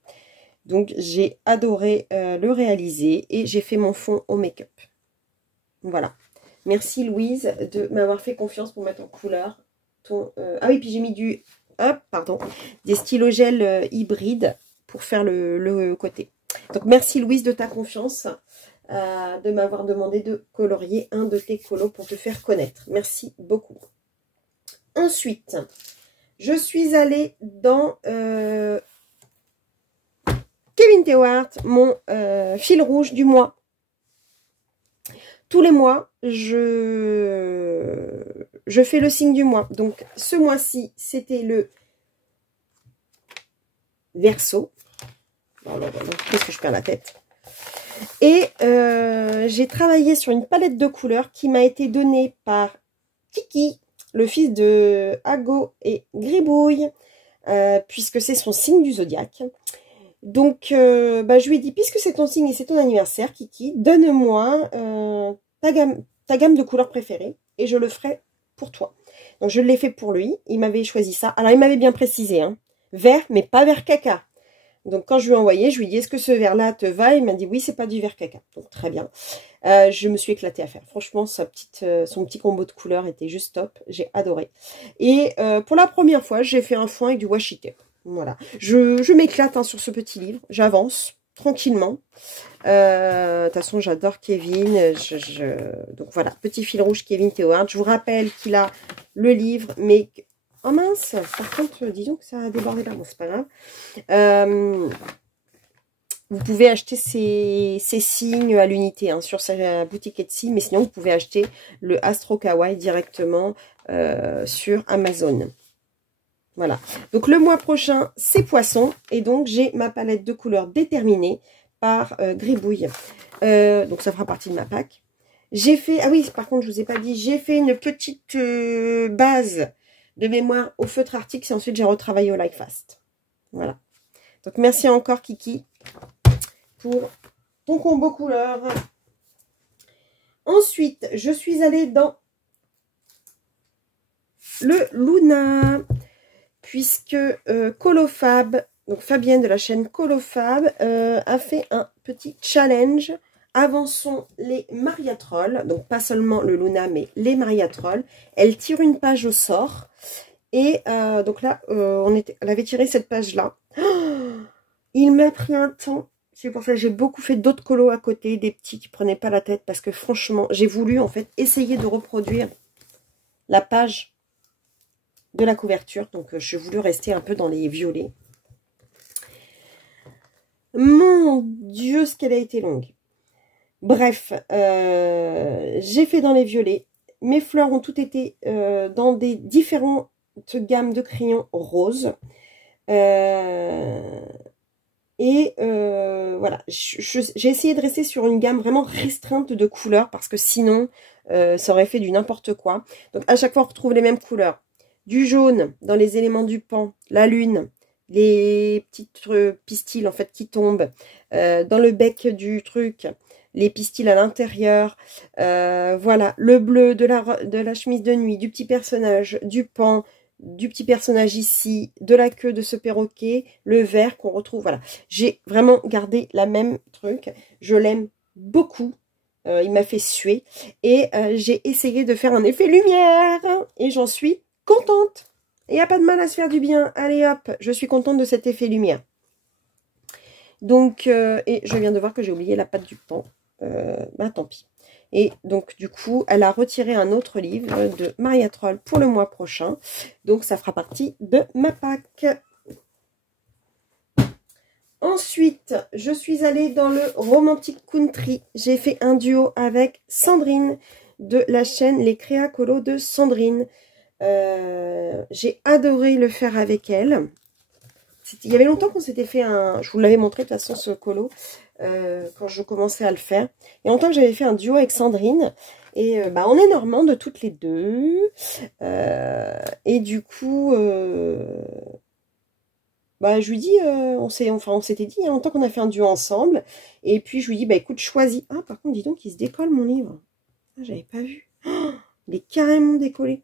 Donc, j'ai adoré le réaliser et j'ai fait mon fond au make-up. Voilà. Merci Louise de m'avoir fait confiance pour mettre en couleur ton... Ah oui, puis j'ai mis des stylos gel hybrides pour faire le côté. Donc, merci Louise de ta confiance, de m'avoir demandé de colorier un de tes colos pour te faire connaître. Merci beaucoup. Ensuite... je suis allée dans Kevin Théouard, mon fil rouge du mois. Tous les mois, je fais le signe du mois. Donc, ce mois-ci, c'était le Verseau. Qu'est-ce que je perds la tête? Et j'ai travaillé sur une palette de couleurs qui m'a été donnée par Kiki, le fils de Ago et Gribouille, puisque c'est son signe du zodiaque. Donc, je lui ai dit, puisque c'est ton signe et c'est ton anniversaire, Kiki, donne-moi ta gamme de couleurs préférées et je le ferai pour toi. Donc, je l'ai fait pour lui. Il m'avait choisi ça. Alors, il m'avait bien précisé, hein, vert, mais pas vert caca. Donc, quand je lui ai envoyé, je lui ai dit, est-ce que ce vert-là te va? Il m'a dit, oui, c'est pas du vert caca. Donc, très bien. Je me suis éclatée à faire. Franchement, son petit combo de couleurs était juste top. J'ai adoré. Et pour la première fois, j'ai fait un fond avec du washi tape. Voilà. Je m'éclate sur ce petit livre. J'avance tranquillement. De toute façon, j'adore Kevin. Donc, voilà. Petit fil rouge Kevin Théouard. Je vous rappelle qu'il a le livre, mais... oh mince, par contre, disons que ça a débordé là, bon, c'est pas grave. Vous pouvez acheter ces signes à l'unité sur sa boutique Etsy, mais sinon vous pouvez acheter le Astro Kawaii directement sur Amazon. Voilà. Donc le mois prochain, c'est Poisson, et donc j'ai ma palette de couleurs déterminée par Gribouille. Donc ça fera partie de ma pack. J'ai fait, ah oui, par contre, je vous ai pas dit, j'ai fait une petite base de mémoire au feutre Arctic et ensuite j'ai retravaillé au Light Fast. Voilà. Donc merci encore Kiki pour ton combo couleur. Ensuite, je suis allée dans le Luna, puisque Colofab, donc Fabienne de la chaîne Colofab, a fait un petit challenge. Avançons les Mariatrolls, donc pas seulement le Luna, mais les Mariatrolls. Elle tire une page au sort. Et donc là, elle avait tiré cette page-là. Oh, il m'a pris un temps. C'est pour ça que j'ai beaucoup fait d'autres colos à côté, des petits qui prenaient pas la tête. Parce que franchement, j'ai voulu en fait essayer de reproduire la page de la couverture. Donc j'ai voulu rester un peu dans les violets. Mon Dieu, ce qu'elle a été longue. Bref, j'ai fait dans les violets. Mes fleurs ont toutes été dans des différents gamme de crayons roses. Voilà, j'ai essayé de rester sur une gamme vraiment restreinte de couleurs parce que sinon, ça aurait fait du n'importe quoi. Donc, à chaque fois, on retrouve les mêmes couleurs. Du jaune dans les éléments du pan, la lune, les petites pistils en fait qui tombent, dans le bec du truc, les pistils à l'intérieur, voilà, le bleu de la chemise de nuit, du petit personnage, du pan, du petit personnage ici, de la queue de ce perroquet, le vert qu'on retrouve, voilà. J'ai vraiment gardé la même truc, je l'aime beaucoup, il m'a fait suer, et j'ai essayé de faire un effet lumière, et j'en suis contente. Il n'y a pas de mal à se faire du bien, allez hop, je suis contente de cet effet lumière. Donc, et je viens de voir que j'ai oublié la pâte du pan, bah tant pis. Et donc, du coup, elle a retiré un autre livre de Maria Troll pour le mois prochain. Donc, ça fera partie de ma Pâques. Ensuite, je suis allée dans le Romantic Country. J'ai fait un duo avec Sandrine de la chaîne Les Créa Colo de Sandrine. J'ai adoré le faire avec elle. Il y avait longtemps qu'on s'était fait un... Je vous l'avais montré de toute façon ce colo quand je commençais à le faire. Il y a longtemps que j'avais fait un duo avec Sandrine. Et bah, on est normandes toutes les deux. Et du coup, bah, je lui dis, on s'était dit il y a longtemps qu'on a fait un duo ensemble. Et puis je lui dis, bah écoute, choisis. Ah, par contre, dis donc, il se décolle mon livre. Ah, j'avais pas vu. Oh, il est carrément décollé.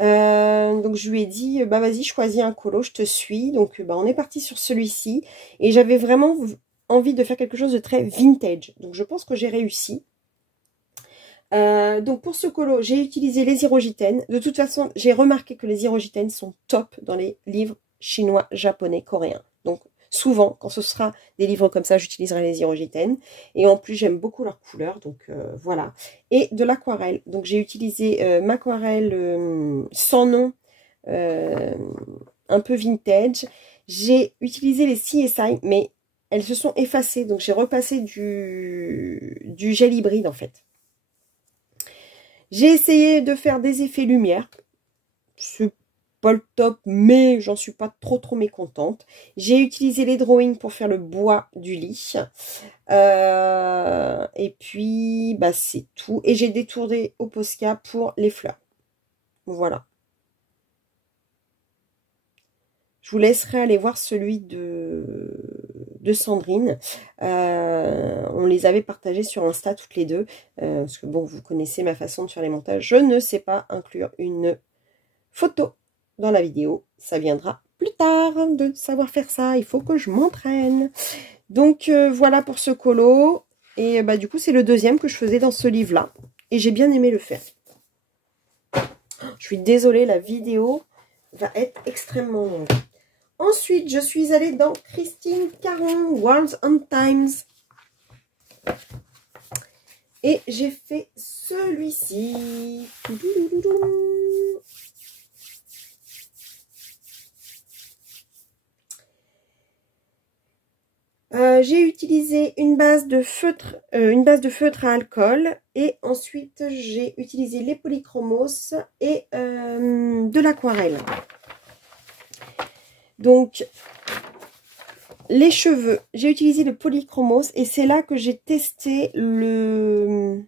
Donc je lui ai dit, bah vas-y, choisis un colo, je te suis. Donc bah, on est parti sur celui-ci. Et j'avais vraiment envie de faire quelque chose de très vintage. Donc je pense que j'ai réussi. Donc pour ce colo, j'ai utilisé les hirogitènes. De toute façon, j'ai remarqué que les hirogitènes sont top dans les livres chinois, japonais, coréens. Donc souvent, quand ce sera des livres comme ça, j'utiliserai les hirogitènes. Et en plus, j'aime beaucoup leurs couleurs, donc voilà. Et de l'aquarelle. Donc j'ai utilisé m'aquarelle sans nom, un peu vintage. J'ai utilisé les CSI, mais elles se sont effacées. Donc j'ai repassé du gel hybride en fait. J'ai essayé de faire des effets lumière. C'est pas le top, mais j'en suis pas trop mécontente. J'ai utilisé les drawings pour faire le bois du lit. Et puis, bah c'est tout. Et j'ai détourné au Posca pour les fleurs. Voilà. Je vous laisserai aller voir celui de Sandrine. On les avait partagés sur Insta toutes les deux. Parce que bon, vous connaissez ma façon de faire les montages. Je ne sais pas inclure une photo dans la vidéo. Ça viendra plus tard de savoir faire ça. Il faut que je m'entraîne. Donc voilà pour ce colo. Et bah du coup, c'est le deuxième que je faisais dans ce livre-là. Et j'ai bien aimé le faire. Je suis désolée, la vidéo va être extrêmement longue. Ensuite, je suis allée dans Christine Caron, Worlds and Times. Et j'ai fait celui-ci. J'ai utilisé une base de feutre à alcool et ensuite j'ai utilisé les polychromos et de l'aquarelle. Donc les cheveux, j'ai utilisé le polychromos et c'est là que j'ai testé le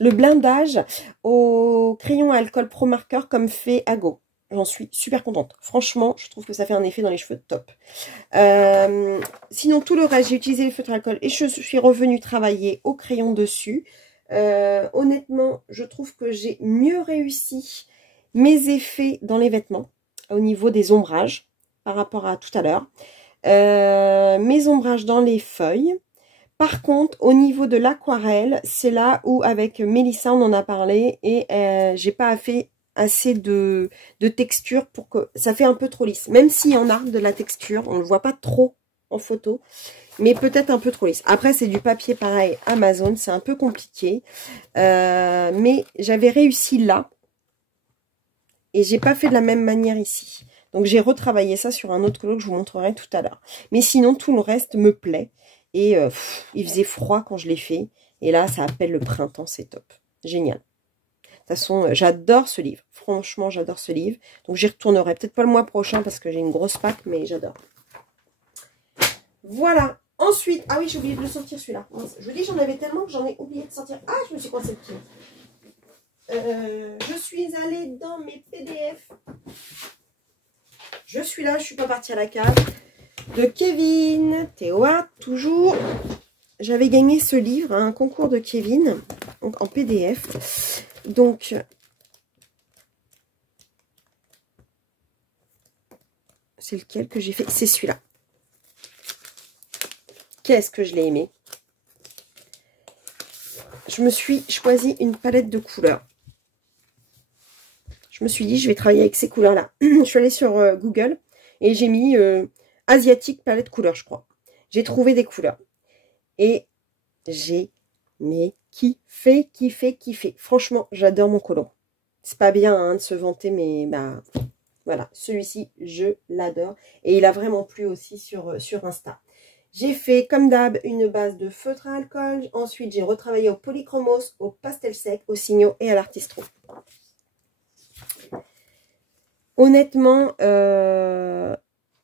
blindage au crayon à alcool Pro Marker comme fait Ago. J'en suis super contente. Franchement, je trouve que ça fait un effet dans les cheveux top. Sinon, tout le reste, j'ai utilisé les feutres à alcool et je suis revenue travailler au crayon dessus. Honnêtement, je trouve que j'ai mieux réussi mes effets dans les vêtements au niveau des ombrages par rapport à tout à l'heure. Mes ombrages dans les feuilles. Par contre, au niveau de l'aquarelle, c'est là où avec Mélissa, on en a parlé et j'ai pas fait assez de texture pour que ça fait un peu trop lisse. Même s'il y en a de la texture, on ne le voit pas trop en photo, mais peut-être un peu trop lisse. Après, c'est du papier pareil Amazon, c'est un peu compliqué. Mais j'avais réussi là et j'ai pas fait de la même manière ici. Donc j'ai retravaillé ça sur un autre colo que je vous montrerai tout à l'heure. Mais sinon, tout le reste me plaît. Et il faisait froid quand je l'ai fait. Et là, ça appelle le printemps, c'est top. Génial. toute façon, j'adore ce livre. Franchement, j'adore ce livre. Donc, j'y retournerai. Peut-être pas le mois prochain parce que j'ai une grosse pack, mais j'adore. Voilà. Ensuite, ah oui, j'ai oublié de le sortir celui-là. Je vous dis, j'en avais tellement que j'en ai oublié de sortir. Ah, je me suis coincée le pied. Je suis allée dans mes PDF. Je suis là, je suis pas partie à la cave. De Kevin Théoa, toujours. J'avais gagné ce livre à un concours de Kevin, donc en PDF. Donc, c'est lequel que j'ai fait? C'est celui-là. Qu'est-ce que je l'ai aimé. Je me suis choisi une palette de couleurs. Je me suis dit, je vais travailler avec ces couleurs-là. Je suis allée sur Google et j'ai mis asiatique palette couleurs, je crois. J'ai trouvé des couleurs. Et j'ai kiffé. Franchement, j'adore mon collant. C'est pas bien hein, de se vanter, mais bah voilà. Celui-ci, je l'adore. Et il a vraiment plu aussi sur Insta. J'ai fait, comme d'hab, une base de feutre à alcool. Ensuite, j'ai retravaillé au polychromos, au pastel sec, au signaux et à l'artistro. Honnêtement,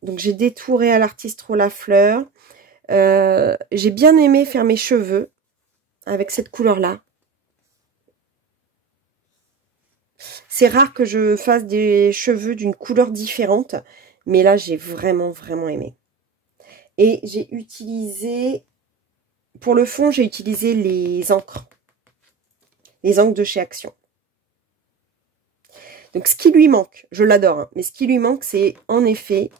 donc j'ai détouré à l'artistro la fleur. J'ai bien aimé faire mes cheveux avec cette couleur-là. C'est rare que je fasse des cheveux d'une couleur différente, mais là, j'ai vraiment aimé. Et j'ai utilisé, pour le fond, j'ai utilisé les encres de chez Action. Donc, ce qui lui manque, je l'adore, hein, mais ce qui lui manque, c'est en effet,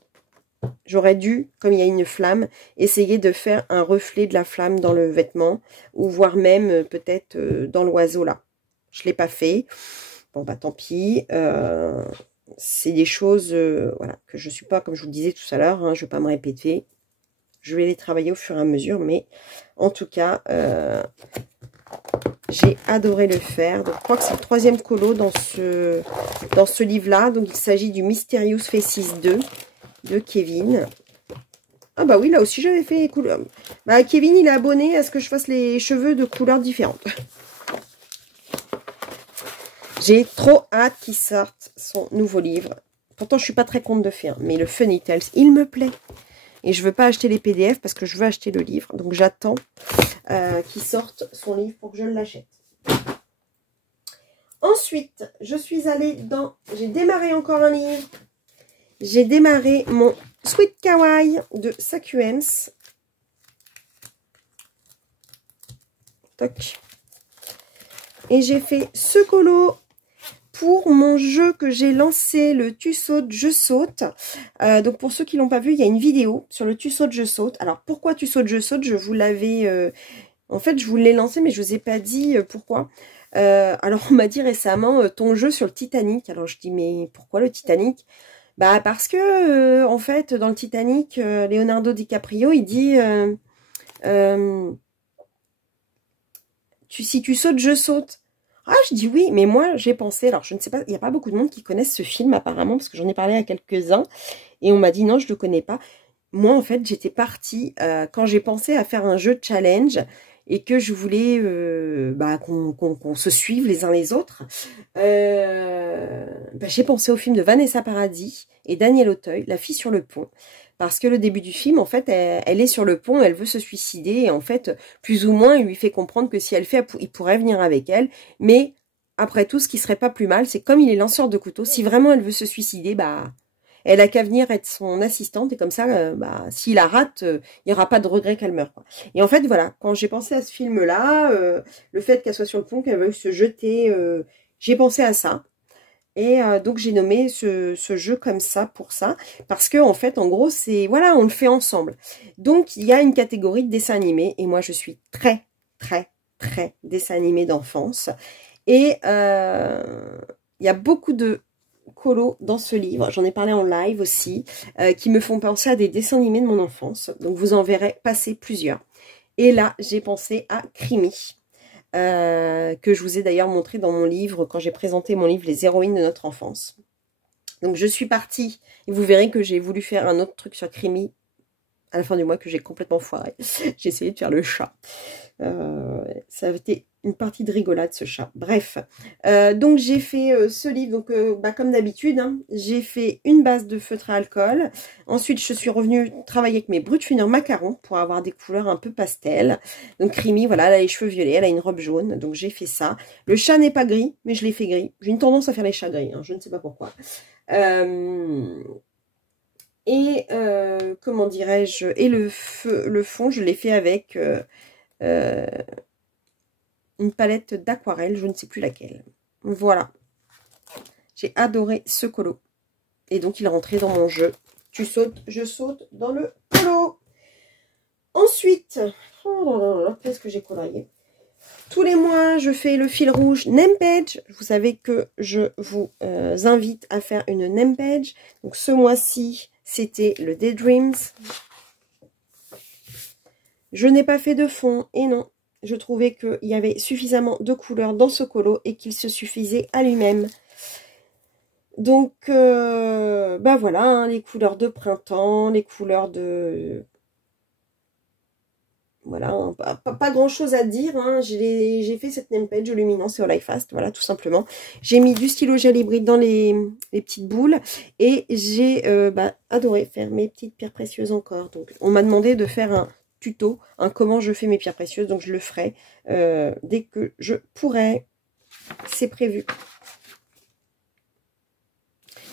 j'aurais dû, comme il y a une flamme, essayer de faire un reflet de la flamme dans le vêtement, ou voire même peut-être dans l'oiseau là. Je ne l'ai pas fait. Bon, bah tant pis. C'est des choses voilà, que je ne suis pas, comme je vous le disais tout à l'heure, hein, je ne vais pas me répéter. Je vais les travailler au fur et à mesure, mais en tout cas, j'ai adoré le faire. Donc, je crois que c'est le 3e colo dans ce livre-là. Donc, il s'agit du Mysterious Faces 2 de Kevin. Ah bah oui, là aussi, j'avais fait les couleurs. Bah, Kevin, il est abonné à ce que je fasse les cheveux de couleurs différentes. J'ai trop hâte qu'il sorte son nouveau livre. Pourtant, je suis pas très conte de fées, hein, mais le Funny Tales, il me plaît. Et je veux pas acheter les PDF parce que je veux acheter le livre. Donc, j'attends qu'il sorte son livre pour que je l'achète. Ensuite, je suis allée dans... J'ai démarré encore un livre. J'ai démarré mon Sweet Kawaii de Sakuens. Toc. Et j'ai fait ce colo pour mon jeu que j'ai lancé, le Tu sautes, je saute. Donc pour ceux qui l'ont pas vu, il y a une vidéo sur le Tu sautes, je saute. Alors pourquoi Tu sautes, je saute? Je vous l'avais... En fait, je vous l'ai lancé, mais je vous ai pas dit pourquoi. Alors on m'a dit récemment, ton jeu sur le Titanic. Alors je dis, mais pourquoi le Titanic? Bah parce que, en fait, dans le Titanic, Leonardo DiCaprio, il dit... si tu sautes, je saute. Ah, je dis oui, mais moi, j'ai pensé, alors je ne sais pas, il n'y a pas beaucoup de monde qui connaissent ce film apparemment, parce que j'en ai parlé à quelques-uns, et on m'a dit non, je ne le connais pas. Moi, en fait, j'étais partie, quand j'ai pensé à faire un jeu de challenge, et que je voulais qu'on se suive les uns les autres, j'ai pensé au film de Vanessa Paradis et Daniel Auteuil, La fille sur le pont. Parce que le début du film, en fait, elle est sur le pont, elle veut se suicider. Et en fait, plus ou moins, il lui fait comprendre que si elle fait, il pourrait venir avec elle. Mais après tout, ce qui serait pas plus mal, c'est comme il est lanceur de couteau, si vraiment elle veut se suicider, bah, elle a qu'à venir être son assistante. Et comme ça, s'il la rate, il n'y aura pas de regret qu'elle meure, quoi. Et en fait, voilà, quand j'ai pensé à ce film-là, le fait qu'elle soit sur le pont, qu'elle veuille se jeter, j'ai pensé à ça. Et donc, j'ai nommé ce jeu comme ça pour ça. Parce que, en fait, en gros, c'est... Voilà, on le fait ensemble. Donc, il y a une catégorie de dessins animés. Et moi, je suis très dessin animé d'enfance. Et il y a beaucoup de colos dans ce livre. J'en ai parlé en live aussi. Qui me font penser à des dessins animés de mon enfance. Donc, vous en verrez passer plusieurs. Et là, j'ai pensé à Crimi. Que je vous ai d'ailleurs montré dans mon livre, quand j'ai présenté mon livre Les héroïnes de notre enfance. Donc je suis partie, et vous verrez que j'ai voulu faire un autre truc sur Crimi à la fin du mois que j'ai complètement foiré. J'ai essayé de faire le chat. Ça a été une partie de rigolade, ce chat. Bref, donc j'ai fait ce livre, donc comme d'habitude, hein, j'ai fait une base de feutre à alcool. Ensuite, je suis revenue travailler avec mes brutes finir macarons pour avoir des couleurs un peu pastel. Donc Crimi, voilà, elle a les cheveux violets, elle a une robe jaune, donc j'ai fait ça. Le chat n'est pas gris, mais je l'ai fait gris. J'ai une tendance à faire les chats gris, hein, je ne sais pas pourquoi. Comment dirais-je, et le fond, je l'ai fait avec une palette d'aquarelle, je ne sais plus laquelle. Voilà. J'ai adoré ce colo. Et donc, il est rentré dans mon jeu. Tu sautes, je saute dans le colo. Ensuite, qu'est-ce que j'ai colorié? Tous les mois, je fais le fil rouge name page. Vous savez que je vous invite à faire une name page. Donc, ce mois-ci, c'était le Daydreams. Je n'ai pas fait de fond, et non. Je trouvais qu'il y avait suffisamment de couleurs dans ce colo et qu'il se suffisait à lui-même. Donc, bah voilà, hein, les couleurs de printemps, les couleurs de... Voilà, hein, pas grand-chose à dire. Hein. J'ai fait cette name page luminance et All Fast, voilà, tout simplement. J'ai mis du stylo gel hybride dans les petites boules et j'ai adoré faire mes petites pierres précieuses encore. Donc, on m'a demandé de faire un tuto, comment je fais mes pierres précieuses, donc je le ferai dès que je pourrai. C'est prévu.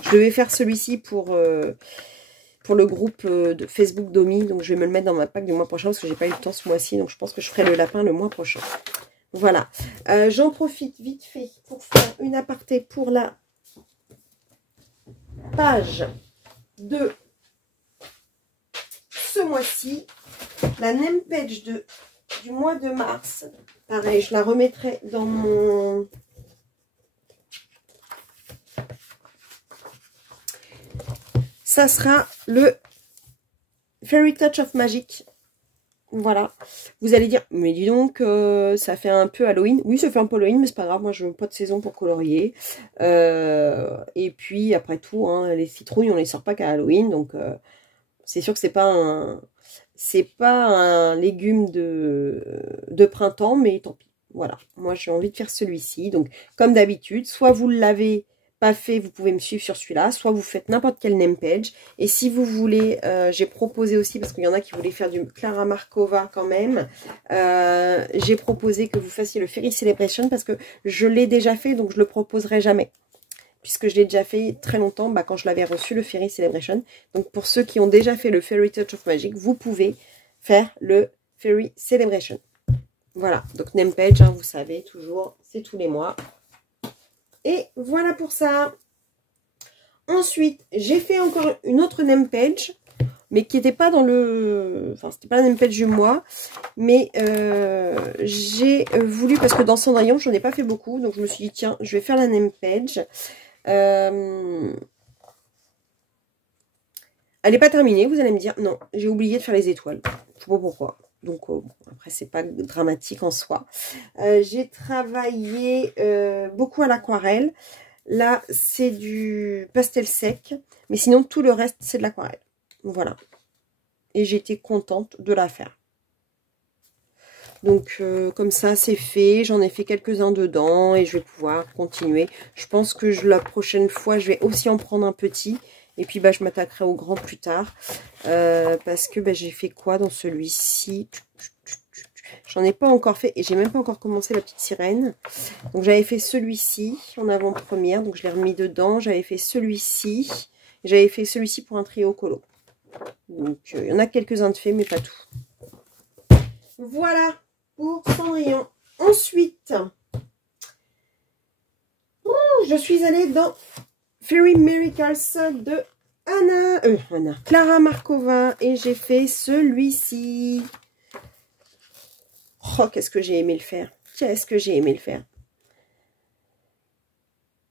Je devais faire celui-ci pour le groupe de Facebook d'Omi. Donc, je vais me le mettre dans ma pack du mois prochain parce que j'ai pas eu le temps ce mois-ci. Donc, je pense que je ferai le lapin le mois prochain. Voilà. J'en profite vite fait pour faire une aparté pour la page de ce mois-ci. La name page du mois de mars. Pareil, je la remettrai dans mon... Ça sera le Fairy Touch of Magic. Voilà. Vous allez dire, mais dis donc, ça fait un peu Halloween. Oui, ça fait un peu Halloween, mais c'est pas grave. Moi, je veux pas de saison pour colorier. Et puis, après tout, hein, les citrouilles, on les sort pas qu'à Halloween. Donc, c'est sûr que c'est pas un légume de printemps, mais tant pis. Voilà. Moi, j'ai envie de faire celui-ci. Donc, comme d'habitude, soit vous l'avez pas fait, vous pouvez me suivre sur celui-là, soit vous faites n'importe quel name page. Et si vous voulez, j'ai proposé aussi, parce qu'il y en a qui voulaient faire du Clara Markova quand même, j'ai proposé que vous fassiez le Fairy Celebration, parce que je l'ai déjà fait, donc je le proposerai jamais. Puisque je l'ai déjà fait très longtemps, quand je l'avais reçu, le Fairy Celebration. Donc pour ceux qui ont déjà fait le Fairy Touch of Magic, vous pouvez faire le Fairy Celebration. Voilà, donc name page, hein, vous savez, toujours, c'est tous les mois. Et voilà pour ça. Ensuite, j'ai fait encore une autre name page, mais qui n'était pas dans le... Enfin, c'était pas la name page du mois, mais j'ai voulu, parce que dans Cendrillon, je n'en ai pas fait beaucoup, donc je me suis dit, tiens, je vais faire la name page. Elle n'est pas terminée, vous allez me dire, non, j'ai oublié de faire les étoiles. Je sais pas pourquoi. Donc, après, c'est pas dramatique en soi. J'ai travaillé beaucoup à l'aquarelle. Là, c'est du pastel sec. Mais sinon, tout le reste, c'est de l'aquarelle. Voilà. Et j'ai été contente de la faire. Donc, comme ça, c'est fait. J'en ai fait quelques-uns dedans. Et je vais pouvoir continuer. Je pense que la prochaine fois, je vais aussi en prendre un petit. Et puis, je m'attaquerai au grand plus tard. Parce que j'ai fait quoi dans celui-ci? J'en ai pas encore fait et j'ai même pas encore commencé la petite sirène. Donc j'avais fait celui-ci en avant-première, donc je l'ai remis dedans. J'avais fait celui-ci. J'avais fait celui-ci pour un trio colo. Donc il y en a quelques-uns de faits, mais pas tout. Voilà pour Cendrillon. Ensuite, je suis allée dans Fairy Miracles de Clara Markova et j'ai fait celui-ci. Oh, qu'est-ce que j'ai aimé le faire. Qu'est-ce que j'ai aimé le faire.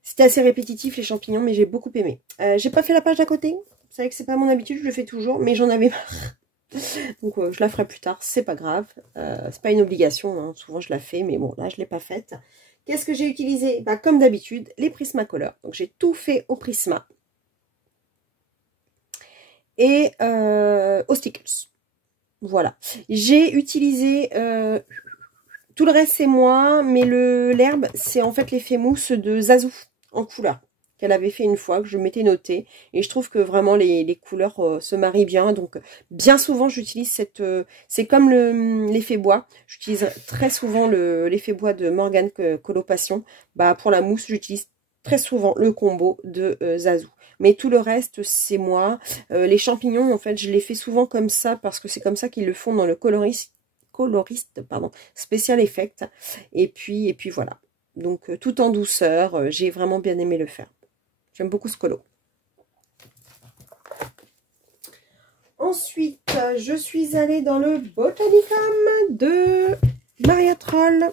C'était assez répétitif les champignons, mais j'ai beaucoup aimé. J'ai pas fait la page d'à côté. Vous savez que c'est pas mon habitude, je le fais toujours, mais j'en avais marre. Donc je la ferai plus tard, c'est pas grave. C'est pas une obligation, hein. Souvent je la fais, mais bon, là je l'ai pas faite. Qu'est-ce que j'ai utilisé? Comme d'habitude, les Prismacolor. Donc j'ai tout fait au Prisma. Et au Stickers. Voilà. J'ai utilisé Tout le reste, c'est moi, mais l'herbe, c'est en fait l'effet mousse de Zazou en couleur, qu'elle avait fait une fois, que je m'étais noté. Et je trouve que vraiment les couleurs se marient bien. Donc, bien souvent, j'utilise cette... c'est comme l'effet bois. J'utilise très souvent l'effet bois de Morgane Colopassion. Bah, pour la mousse, j'utilise très souvent le combo de Zazou. Mais tout le reste, c'est moi. Les champignons, en fait, je les fais souvent comme ça, parce que c'est comme ça qu'ils le font dans le coloriste pardon, Special Effect. Et puis voilà. Donc, tout en douceur, j'ai vraiment bien aimé le faire. J'aime beaucoup ce colo. Ensuite, je suis allée dans le Botanicum de Maria Troll.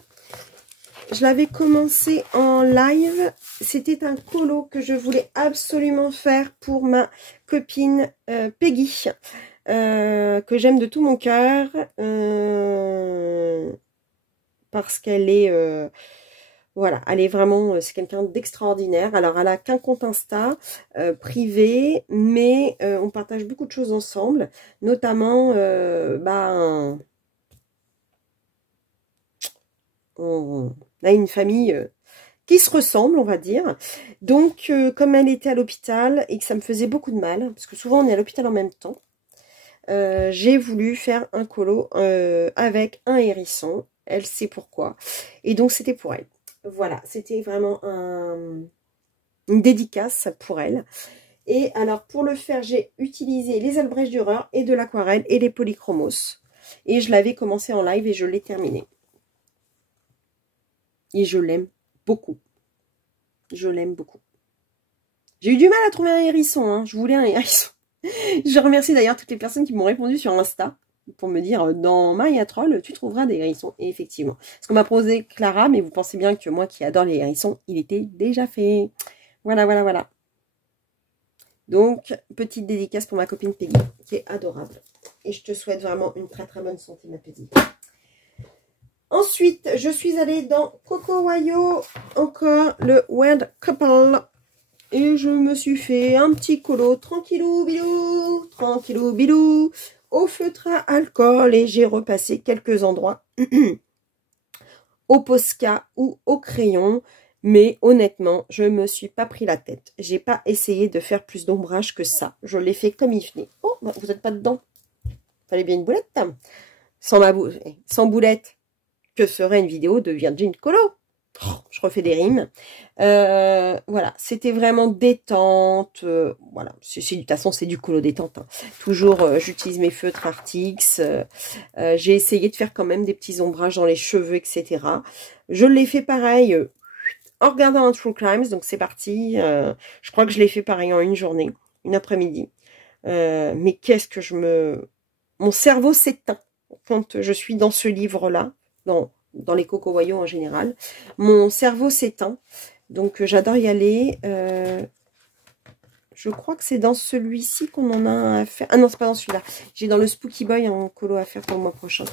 Je l'avais commencé en live. C'était un colo que je voulais absolument faire pour ma copine Peggy. Que j'aime de tout mon cœur. Parce qu'elle est... voilà, elle est vraiment, c'est quelqu'un d'extraordinaire. Alors, elle a qu'un compte Insta privé, mais on partage beaucoup de choses ensemble, notamment, on a une famille qui se ressemble, on va dire. Donc, comme elle était à l'hôpital et que ça me faisait beaucoup de mal, parce que souvent on est à l'hôpital en même temps, j'ai voulu faire un colo avec un hérisson. Elle sait pourquoi. Et donc, c'était pour elle. Voilà, c'était vraiment une dédicace pour elle. Et alors, pour le faire, j'ai utilisé les Albrecht Dürer et de l'aquarelle et les polychromos. Et je l'avais commencé en live et je l'ai terminé. Et je l'aime beaucoup. Je l'aime beaucoup. J'ai eu du mal à trouver un hérisson, hein. Je voulais un hérisson. Je remercie d'ailleurs toutes les personnes qui m'ont répondu sur Insta pour me dire, dans Maria Troll, tu trouveras des hérissons. Et effectivement. Ce qu'on m'a posé Clara, mais vous pensez bien que moi qui adore les hérissons, il était déjà fait. Voilà, voilà, voilà. Donc, petite dédicace pour ma copine Peggy, qui est adorable. Et je te souhaite vraiment une très très bonne santé, ma Peggy. Ensuite, je suis allée dans Coco Wayo, encore le Weird Couple. Et je me suis fait un petit colo tranquillou bilou, au feutre à alcool. Et j'ai repassé quelques endroits au Posca ou au crayon. Mais honnêtement, je me suis pas pris la tête. J'ai pas essayé de faire plus d'ombrage que ça. Je l'ai fait comme il venait. Oh, bah, vous n'êtes pas dedans. Fallait bien une boulette. Sans boulette, que serait une vidéo de Virgin Colo? Oh, je refais des rimes. Voilà, c'était vraiment détente. Voilà, de toute façon, c'est du colo détente. Hein. Toujours, j'utilise mes feutres Artix. J'ai essayé de faire quand même des petits ombrages dans les cheveux, etc. Je l'ai fait pareil en regardant un True Crimes. Donc, c'est parti. Je crois que je l'ai fait pareil en une journée, une après-midi. Mais qu'est-ce que mon cerveau s'éteint quand je suis dans ce livre-là, dans les Coco Wayo en général. Mon cerveau s'éteint. Donc, j'adore y aller. Je crois que c'est dans celui-ci qu'on en a un à faire. Ah non, c'est pas dans celui-là. J'ai dans le Spooky Boy en colo à faire pour le mois prochain.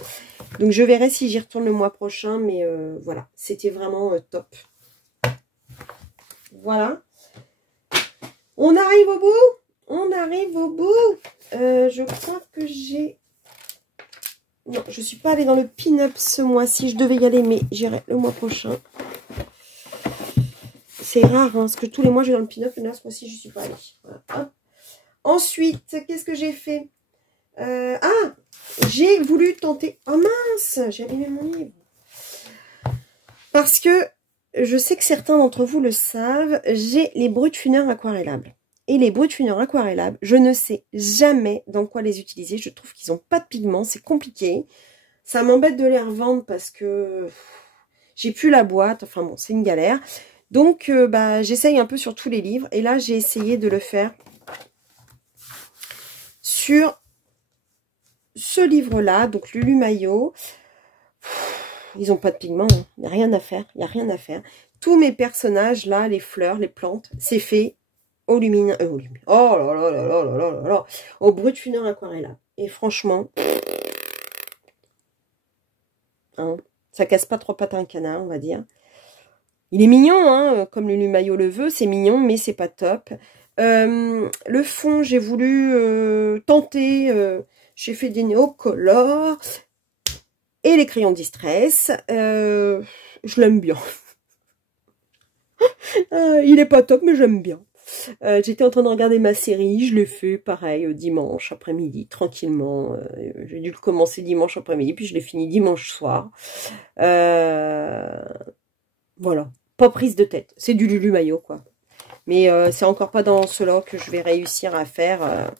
Donc, je verrai si j'y retourne le mois prochain. Mais voilà, c'était vraiment top. Voilà. On arrive au bout. On arrive au bout. Je crois que j'ai... Non, je ne suis pas allée dans le pin-up ce mois-ci. Je devais y aller, mais j'irai le mois prochain. C'est rare, hein, parce que tous les mois, je vais dans le pin-up. Mais là, ce mois-ci, je ne suis pas allée. Voilà. Ensuite, qu'est-ce que j'ai fait? J'ai voulu tenter... Oh mince, j'ai abîmé mon livre. Parce que, je sais que certains d'entre vous le savent, j'ai les brut-funeurs aquarellables. Et les brut-funeurs aquarellables, je ne sais jamais dans quoi les utiliser. Je trouve qu'ils n'ont pas de pigments, c'est compliqué. Ça m'embête de les revendre parce que j'ai plus la boîte. Enfin bon, c'est une galère. Donc, j'essaye un peu sur tous les livres. Et là, j'ai essayé de le faire sur ce livre-là. Donc, Lulu Maillot. Ils n'ont pas de pigments. Hein. Il n'y a rien à faire. Il n'y a rien à faire. Tous mes personnages, là, les fleurs, les plantes, c'est fait au lumineux. Oh là là là là là là là. Au brut-funeur aquarella. Et franchement, hein, ça casse pas trop pattes à un canard, on va dire. Il est mignon, hein, comme Lulu Maillot le veut. C'est mignon, mais c'est pas top. Le fond, j'ai voulu tenter. J'ai fait des néocolores. Et les crayons distress, je l'aime bien. Il est pas top, mais j'aime bien. J'étais en train de regarder ma série, je l'ai fait pareil dimanche après-midi, tranquillement. J'ai dû le commencer dimanche après-midi, puis je l'ai fini dimanche soir. Voilà, pas prise de tête. C'est du Lulu Maillot, quoi. Mais c'est encore pas dans cela que je vais réussir à faire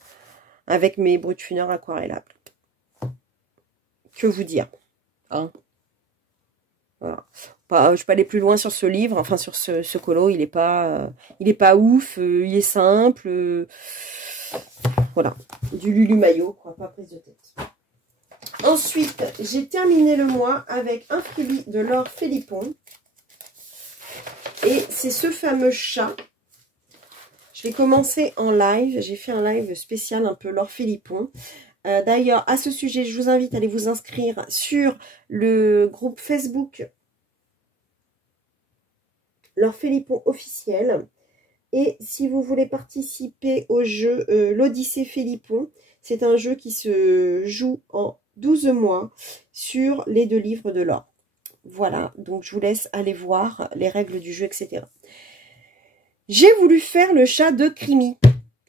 avec mes brutes funeurs aquarellables. Que vous dire, hein? Voilà. Je vais pas aller plus loin sur ce livre, enfin sur ce colo, il est pas ouf, il est simple, voilà, du Lulu Maillot, quoi, pas prise de tête. Ensuite, j'ai terminé le mois avec un freebie de Laure Philippon, et c'est ce fameux chat. Je l'ai commencé en live, j'ai fait un live spécial un peu Laure Philippon. D'ailleurs, à ce sujet, je vous invite à aller vous inscrire sur le groupe Facebook Laure Philippon officiel. Et si vous voulez participer au jeu l'Odyssée Philippon, c'est un jeu qui se joue en 12 mois sur les 2 livres de Laure. Voilà, donc je vous laisse aller voir les règles du jeu, etc. J'ai voulu faire le chat de Crimi.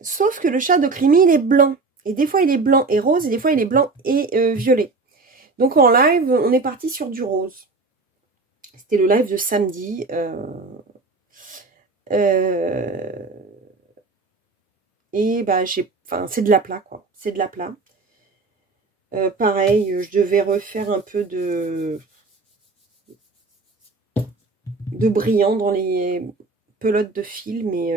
Sauf que le chat de Crimi, il est blanc. Et des fois, il est blanc et rose, et des fois, il est blanc et violet. Donc, en live, on est parti sur du rose. C'était le live de samedi. Et bah, c'est de l'aplat, quoi. C'est de l'aplat. Pareil, je devais refaire un peu de brillant dans les pelotes de fil, mais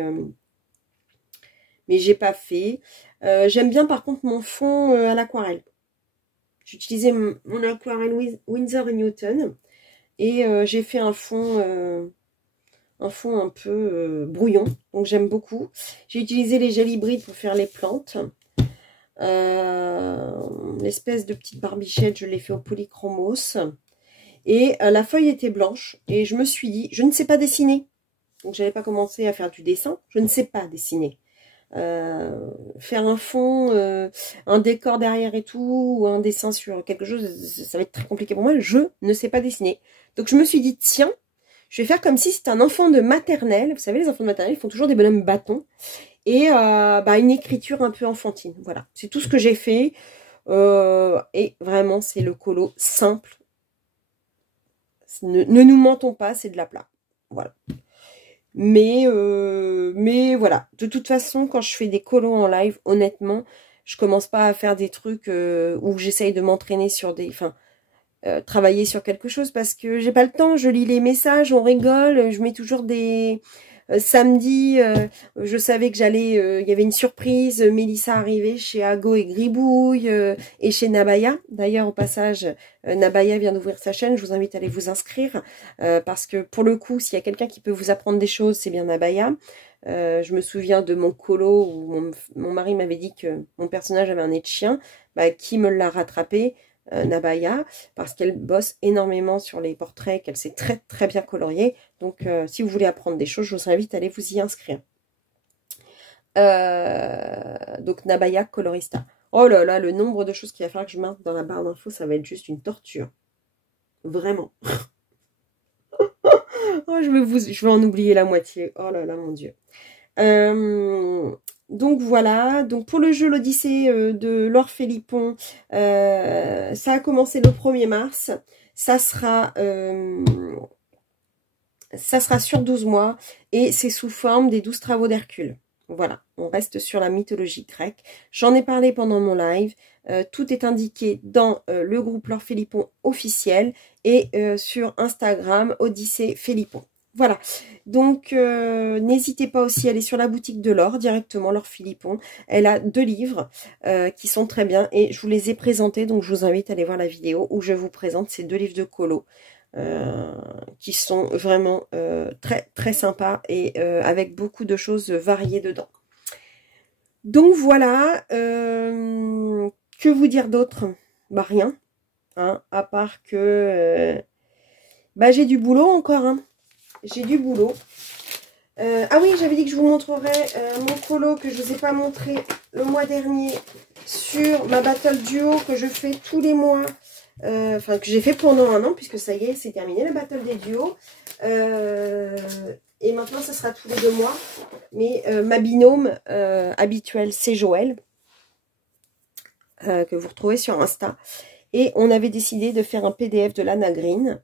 j'ai pas fait. J'aime bien par contre mon fond à l'aquarelle. J'utilisais mon aquarelle Winsor & Newton et j'ai fait un fond un peu brouillon, donc j'aime beaucoup. J'ai utilisé les gel hybrides pour faire les plantes. L'espèce de petite barbichette, je l'ai fait au polychromos. Et la feuille était blanche et je me suis dit, je ne sais pas dessiner. Donc j'avais pas commencé à faire du dessin, je ne sais pas dessiner. Faire un fond, un décor derrière et tout, ou un dessin sur quelque chose, ça va être très compliqué pour moi, je ne sais pas dessiner. Donc je me suis dit, tiens, je vais faire comme si c'était un enfant de maternelle. Vous savez, les enfants de maternelle font toujours des bonhommes bâtons. Et une écriture un peu enfantine. Voilà, c'est tout ce que j'ai fait. Et vraiment, c'est le colo simple. Ne nous mentons pas, c'est de l'aplat. Voilà. Mais voilà, de toute façon, quand je fais des colos en live, honnêtement, je commence pas à faire des trucs où j'essaye de m'entraîner sur des... travailler sur quelque chose parce que j'ai pas le temps, je lis les messages, on rigole, je mets toujours des... samedi, je savais que j'allais, il y avait une surprise, Mélissa arrivait chez Ago et Gribouille et chez Nabaya. D'ailleurs, au passage, Nabaya vient d'ouvrir sa chaîne, je vous invite à aller vous inscrire parce que pour le coup, s'il y a quelqu'un qui peut vous apprendre des choses, c'est bien Nabaya. Je me souviens de mon colo où mon mari m'avait dit que mon personnage avait un nez de chien, qui me l'a rattrapé, Nabaya, parce qu'elle bosse énormément sur les portraits, qu'elle sait très très bien colorier. Donc si vous voulez apprendre des choses, je vous invite à aller vous y inscrire. Donc Nabaya Colorista. Oh là là, le nombre de choses qu'il va falloir que je marque dans la barre d'infos, ça va être juste une torture. Vraiment. Oh, je vais en oublier la moitié. Oh là là, mon Dieu. Donc voilà, donc pour le jeu l'Odyssée de Laure Philippon, ça a commencé le 1er mars, ça sera sur 12 mois et c'est sous forme des 12 travaux d'Hercule. Voilà, on reste sur la mythologie grecque. J'en ai parlé pendant mon live, tout est indiqué dans le groupe Laure Philippon officiel et sur Instagram Odyssée Philippon. Voilà, donc n'hésitez pas aussi à aller sur la boutique de Laure, directement Laure Philippon. Elle a 2 livres qui sont très bien et je vous les ai présentés, donc je vous invite à aller voir la vidéo où je vous présente ces 2 livres de colo qui sont vraiment très très sympas et avec beaucoup de choses variées dedans. Donc voilà, que vous dire d'autre? Rien, hein, à part que j'ai du boulot encore, hein. J'ai du boulot. Ah oui, j'avais dit que je vous montrerais mon colo que je ne vous ai pas montré le mois dernier sur ma battle duo que je fais tous les mois enfin que j'ai fait pendant un an, puisque ça y est, c'est terminé la battle des duos. Et maintenant, ça sera tous les 2 mois. Mais ma binôme habituelle, c'est Joël, que vous retrouvez sur Insta. Et on avait décidé de faire un PDF de Lana Green.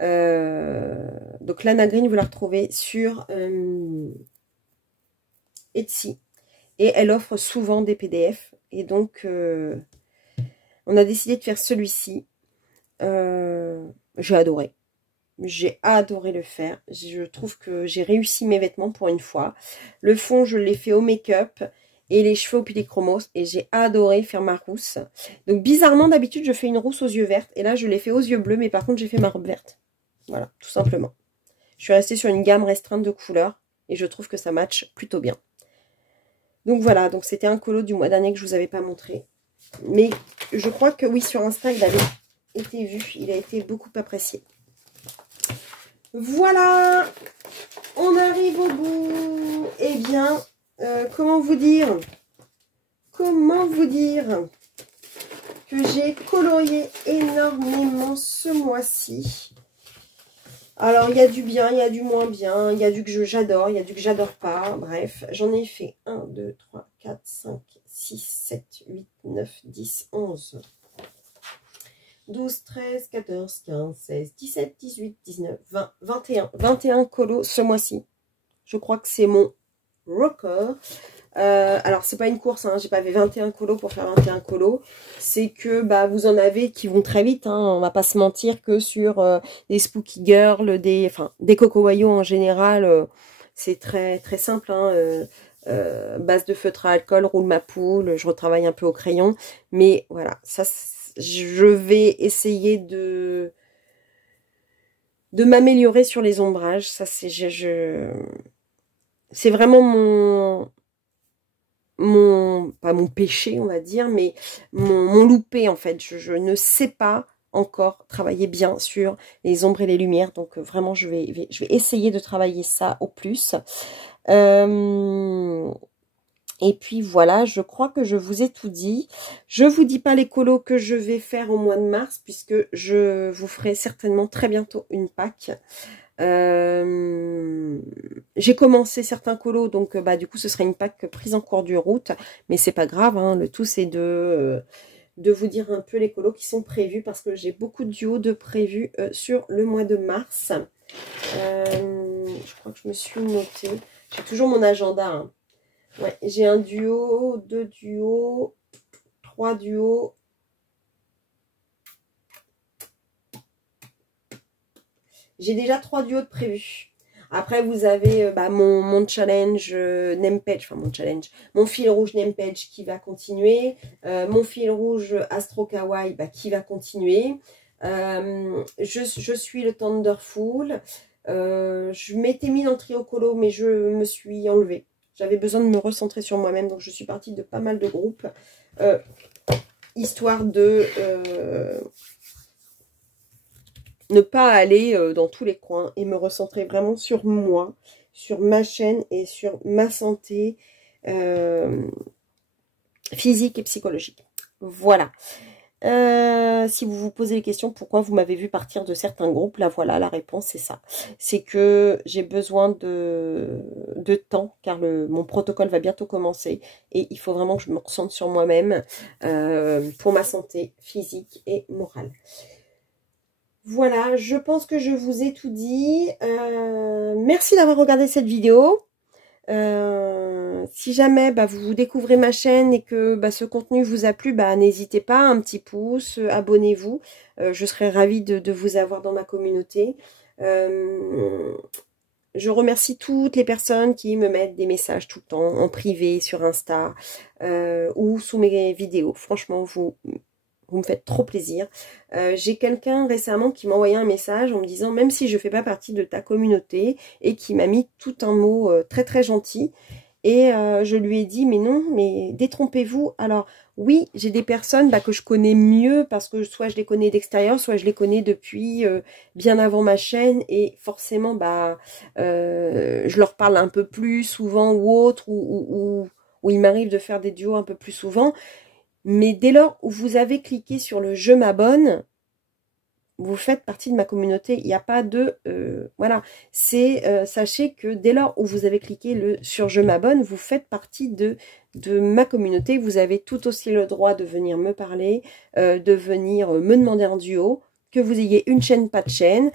Donc Lana Green, vous la retrouvez sur Etsy. Et elle offre souvent des PDF. Et donc, on a décidé de faire celui-ci. J'ai adoré. J'ai adoré le faire. Je trouve que j'ai réussi mes vêtements pour une fois. Le fond, je l'ai fait au make-up. Et les cheveux au Pilichromos. Et j'ai adoré faire ma rousse. Donc, bizarrement, d'habitude, je fais une rousse aux yeux verts. Et là, je l'ai fait aux yeux bleus. Mais par contre, j'ai fait ma robe verte. Voilà, tout simplement. Je suis restée sur une gamme restreinte de couleurs. Et je trouve que ça match plutôt bien. Donc, voilà. Donc, c'était un colo du mois dernier que je ne vous avais pas montré. Mais je crois que oui, sur Insta, il avait été vu. Il a été beaucoup apprécié. Voilà, on arrive au bout. Eh bien, comment vous dire que j'ai colorié énormément ce mois-ci. Alors, il y a du bien, il y a du moins bien, il y a du que j'adore, il y a du que j'adore pas. Bref, j'en ai fait 1, 2, 3, 4, 5, 6, 7, 8, 9, 10, 11... 12, 13, 14, 15, 16, 17, 18, 19, 20, 21. 21 colos ce mois-ci. Je crois que c'est mon record. Alors, c'est pas une course, hein, j'ai pas fait 21 colos pour faire 21 colos. C'est que bah, vous en avez qui vont très vite. Hein, on va pas se mentir que sur des Spooky Girls, des Coco Wayo en général, c'est très très simple. Hein, base de feutre à alcool, roule ma poule, je retravaille un peu au crayon. Mais voilà, ça je vais essayer de m'améliorer sur les ombrages. Ça, c'est vraiment pas mon péché, on va dire, mais mon loupé, en fait. Je ne sais pas encore travailler bien sur les ombres et les lumières. Donc, vraiment, je vais essayer de travailler ça au plus. Et puis voilà, je crois que je vous ai tout dit. Je vous dis pas les colos que je vais faire au mois de mars, puisque je vous ferai certainement très bientôt une Pâques. J'ai commencé certains colos, donc bah du coup ce serait une Pâques prise en cours de route, mais c'est pas grave, hein, le tout c'est de vous dire un peu les colos qui sont prévus, parce que j'ai beaucoup de duos de prévus sur le mois de mars. Je crois que je me suis noté, j'ai toujours mon agenda, hein. Ouais, j'ai un duo, 2 duos, 3 duos. J'ai déjà 3 duos de prévus. Après, vous avez mon challenge name page, enfin mon challenge, mon fil rouge name page qui va continuer. Mon fil rouge Astro Kawaii qui va continuer. Je suis le Thunderful. Je m'étais mis dans le trio colo, mais je me suis enlevée. J'avais besoin de me recentrer sur moi-même, donc je suis partie de pas mal de groupes, histoire de ne pas aller dans tous les coins et me recentrer vraiment sur moi, sur ma chaîne et sur ma santé physique et psychologique. Voilà. Si vous vous posez les questions, pourquoi vous m'avez vu partir de certains groupes, là voilà, la réponse c'est ça. C'est que j'ai besoin de temps, car mon protocole va bientôt commencer et il faut vraiment que je me recentre sur moi-même pour ma santé physique et morale. Voilà, je pense que je vous ai tout dit. Merci d'avoir regardé cette vidéo. Si jamais vous découvrez ma chaîne et que ce contenu vous a plu, n'hésitez pas, un petit pouce, abonnez-vous. Je serai ravie de vous avoir dans ma communauté. Je remercie toutes les personnes qui me mettent des messages tout le temps, en privé, sur Insta, ou sous mes vidéos. Franchement, vous me faites trop plaisir. J'ai quelqu'un récemment qui m'a envoyé un message en me disant, même si je ne fais pas partie de ta communauté, et qui m'a mis tout un mot très très gentil. Et je lui ai dit, mais non, mais détrompez-vous. Alors oui, j'ai des personnes que je connais mieux, parce que soit je les connais d'extérieur, soit je les connais depuis bien avant ma chaîne. Et forcément, je leur parle un peu plus souvent ou autre, ou il m'arrive de faire des duos un peu plus souvent. Mais dès lors où vous avez cliqué sur le « Je m'abonne », vous faites partie de ma communauté. Il n'y a pas de... voilà, c'est... sachez que dès lors où vous avez cliqué sur je m'abonne, vous faites partie de ma communauté. Vous avez tout aussi le droit de venir me parler, de venir me demander en duo, que vous ayez une chaîne, pas de chaîne.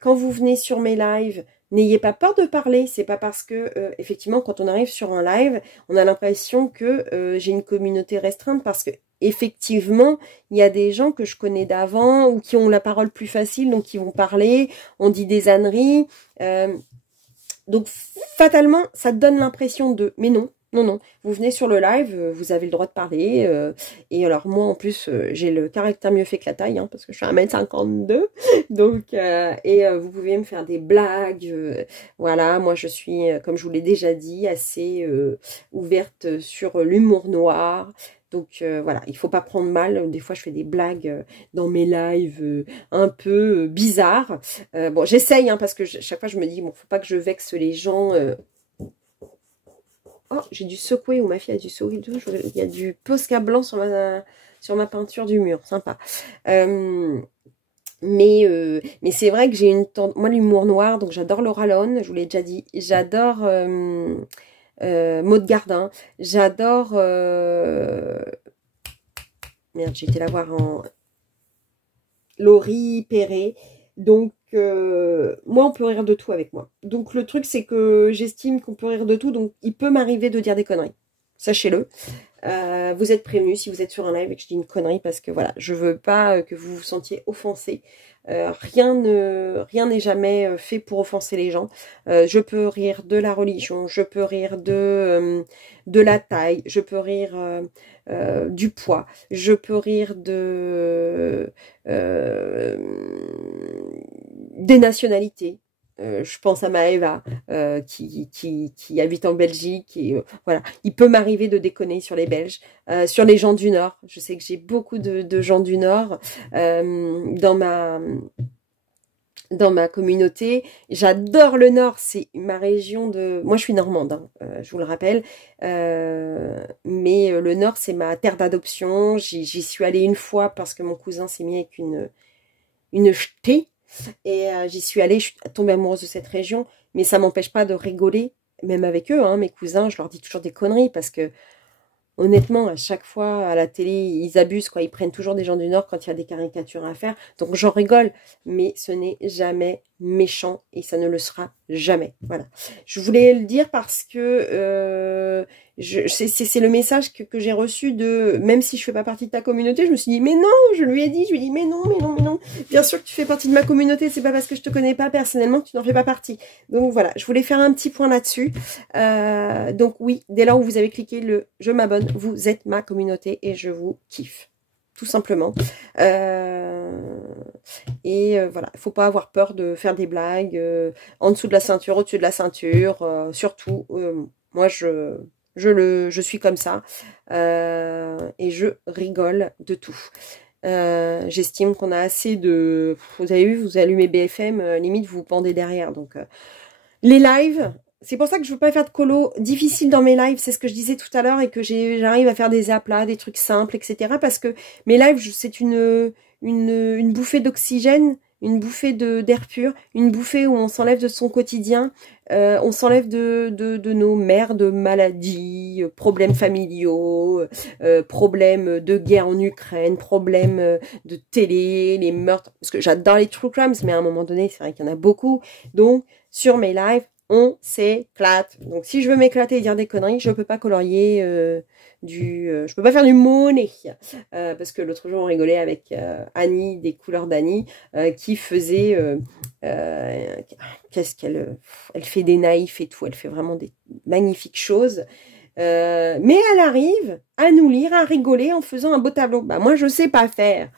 Quand vous venez sur mes lives, n'ayez pas peur de parler. C'est pas parce que, effectivement, quand on arrive sur un live, on a l'impression que j'ai une communauté restreinte parce que effectivement, il y a des gens que je connais d'avant ou qui ont la parole plus facile, donc qui vont parler, on dit des âneries. Donc, fatalement, ça donne l'impression de... Mais non, non, non. Vous venez sur le live, vous avez le droit de parler. Et alors, moi, en plus, j'ai le caractère mieux fait que la taille, hein, parce que je suis 1m52. Donc, vous pouvez me faire des blagues. Voilà, moi, je suis, comme je vous l'ai déjà dit, assez ouverte sur l'humour noir. Donc voilà, il faut pas prendre mal. Des fois, je fais des blagues dans mes lives un peu bizarres. Bon, j'essaye, hein, parce que chaque fois, je me dis, bon, faut pas que je vexe les gens. Oh, j'ai dû secouer, ou ma fille a dû secouer. Il y a du Posca blanc sur ma peinture du mur. Sympa. Mais c'est vrai que j'ai moi, l'humour noir, donc j'adore Laura Lone, je vous l'ai déjà dit. J'adore... Maud Gardin, j'adore merde, j'ai été la voir en Laurie Perret. Donc moi, on peut rire de tout avec moi. Donc le truc, c'est que j'estime qu'on peut rire de tout, donc il peut m'arriver de dire des conneries, sachez-le. Vous êtes prévenus si vous êtes sur un live et que je dis une connerie, parce que voilà, je veux pas que vous vous sentiez offensés. Rien n'est jamais fait pour offenser les gens. Je peux rire de la religion, je peux rire de la taille, je peux rire du poids, je peux rire des nationalités. Je pense à Maëva qui habite en Belgique et voilà, il peut m'arriver de déconner sur les Belges, sur les gens du Nord. Je sais que j'ai beaucoup de gens du Nord dans ma communauté. J'adore le Nord, c'est ma région de... Moi, je suis normande, hein, je vous le rappelle. Mais le Nord, c'est ma terre d'adoption. J'y suis allée une fois parce que mon cousin s'est mis avec une ch'tée. Et j'y suis allée, je suis tombée amoureuse de cette région, mais ça m'empêche pas de rigoler, même avec eux, hein, mes cousins, je leur dis toujours des conneries, parce que honnêtement, à chaque fois, à la télé, ils abusent, quoi, ils prennent toujours des gens du Nord quand il y a des caricatures à faire, donc j'en rigole, mais ce n'est jamais méchant, et ça ne le sera jamais, voilà. Je voulais le dire parce que c'est le message que j'ai reçu de, même si je fais pas partie de ta communauté, je me suis dit, mais non, je lui ai dit, mais non, mais non, mais non, bien sûr que tu fais partie de ma communauté, c'est pas parce que je te connais pas personnellement que tu n'en fais pas partie. Donc voilà, je voulais faire un petit point là-dessus. Donc oui, dès lors où vous avez cliqué le « je m'abonne », vous êtes ma communauté et je vous kiffe. Tout simplement. Voilà, il faut pas avoir peur de faire des blagues en dessous de la ceinture, au-dessus de la ceinture, surtout. Moi, je suis comme ça et je rigole de tout. J'estime qu'on a assez de... Vous avez vu, vous allumez BFM, limite vous vous pendez derrière. Donc les lives, c'est pour ça que je veux pas faire de colo difficile dans mes lives, c'est ce que je disais tout à l'heure, et que j'arrive à faire des aplats, des trucs simples, etc. Parce que mes lives, c'est une bouffée d'oxygène, une bouffée d'air pur, une bouffée où on s'enlève de son quotidien, on s'enlève de nos merdes, maladies, problèmes familiaux, problèmes de guerre en Ukraine, problèmes de télé, les meurtres, parce que j'adore les true crimes, mais à un moment donné, c'est vrai qu'il y en a beaucoup. Donc, sur mes lives, on s'éclate. Donc, si je veux m'éclater et dire des conneries, je peux pas colorier je peux pas faire du money. Parce que l'autre jour, on rigolait avec Annie, des couleurs d'Annie, qui faisait... qu'est-ce qu'elle... Elle fait des naïfs et tout. Elle fait vraiment des magnifiques choses. Mais elle arrive à nous lire, à rigoler en faisant un beau tableau. Bah, moi, je sais pas faire.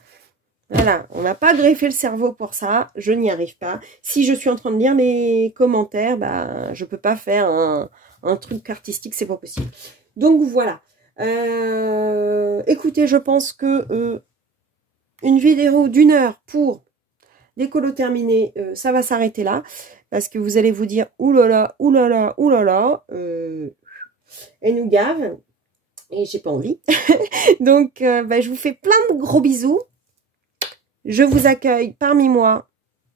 Voilà, on n'a pas greffé le cerveau pour ça, je n'y arrive pas. Si je suis en train de lire les commentaires, bah, je peux pas faire un truc artistique, c'est pas possible. Donc voilà. Écoutez, je pense que une vidéo d'1 heure pour des colos terminés, ça va s'arrêter là. Parce que vous allez vous dire, oulala, oulala, oulala, elle nous gave. Et j'ai pas envie. Donc, bah, je vous fais plein de gros bisous. Je vous accueille parmi moi.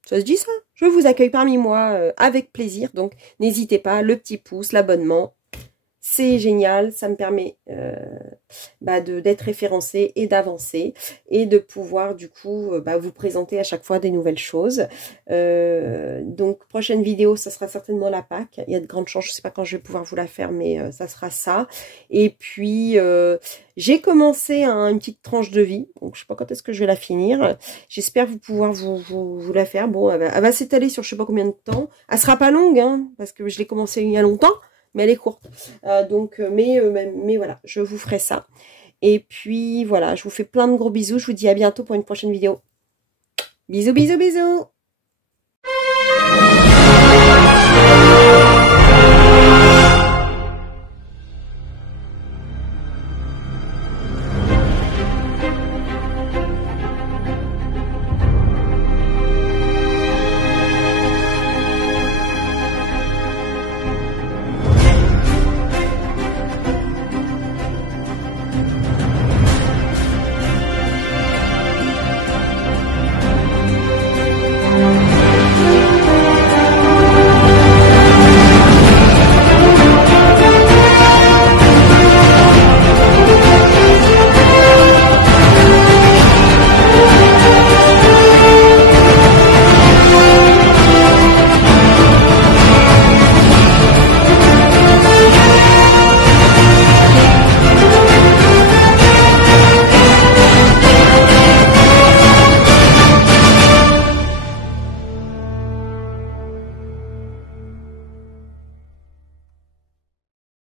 Ça se dit ça? Je vous accueille parmi moi avec plaisir. Donc, n'hésitez pas, le petit pouce, l'abonnement. C'est génial, ça me permet d'être référencé et d'avancer et de pouvoir du coup vous présenter à chaque fois des nouvelles choses. Donc prochaine vidéo, ça sera certainement la Pâques. Il y a de grandes chances, je sais pas quand je vais pouvoir vous la faire, mais ça sera ça. Et puis j'ai commencé une petite tranche de vie, donc je sais pas quand est-ce que je vais la finir. J'espère pouvoir vous la faire. Bon, elle va s'étaler sur je sais pas combien de temps. Elle sera pas longue, hein, parce que je l'ai commencé il y a longtemps. Mais elle est courte. Mais voilà, je vous ferai ça. Et puis voilà, je vous fais plein de gros bisous. Je vous dis à bientôt pour une prochaine vidéo. Bisous, bisous, bisous!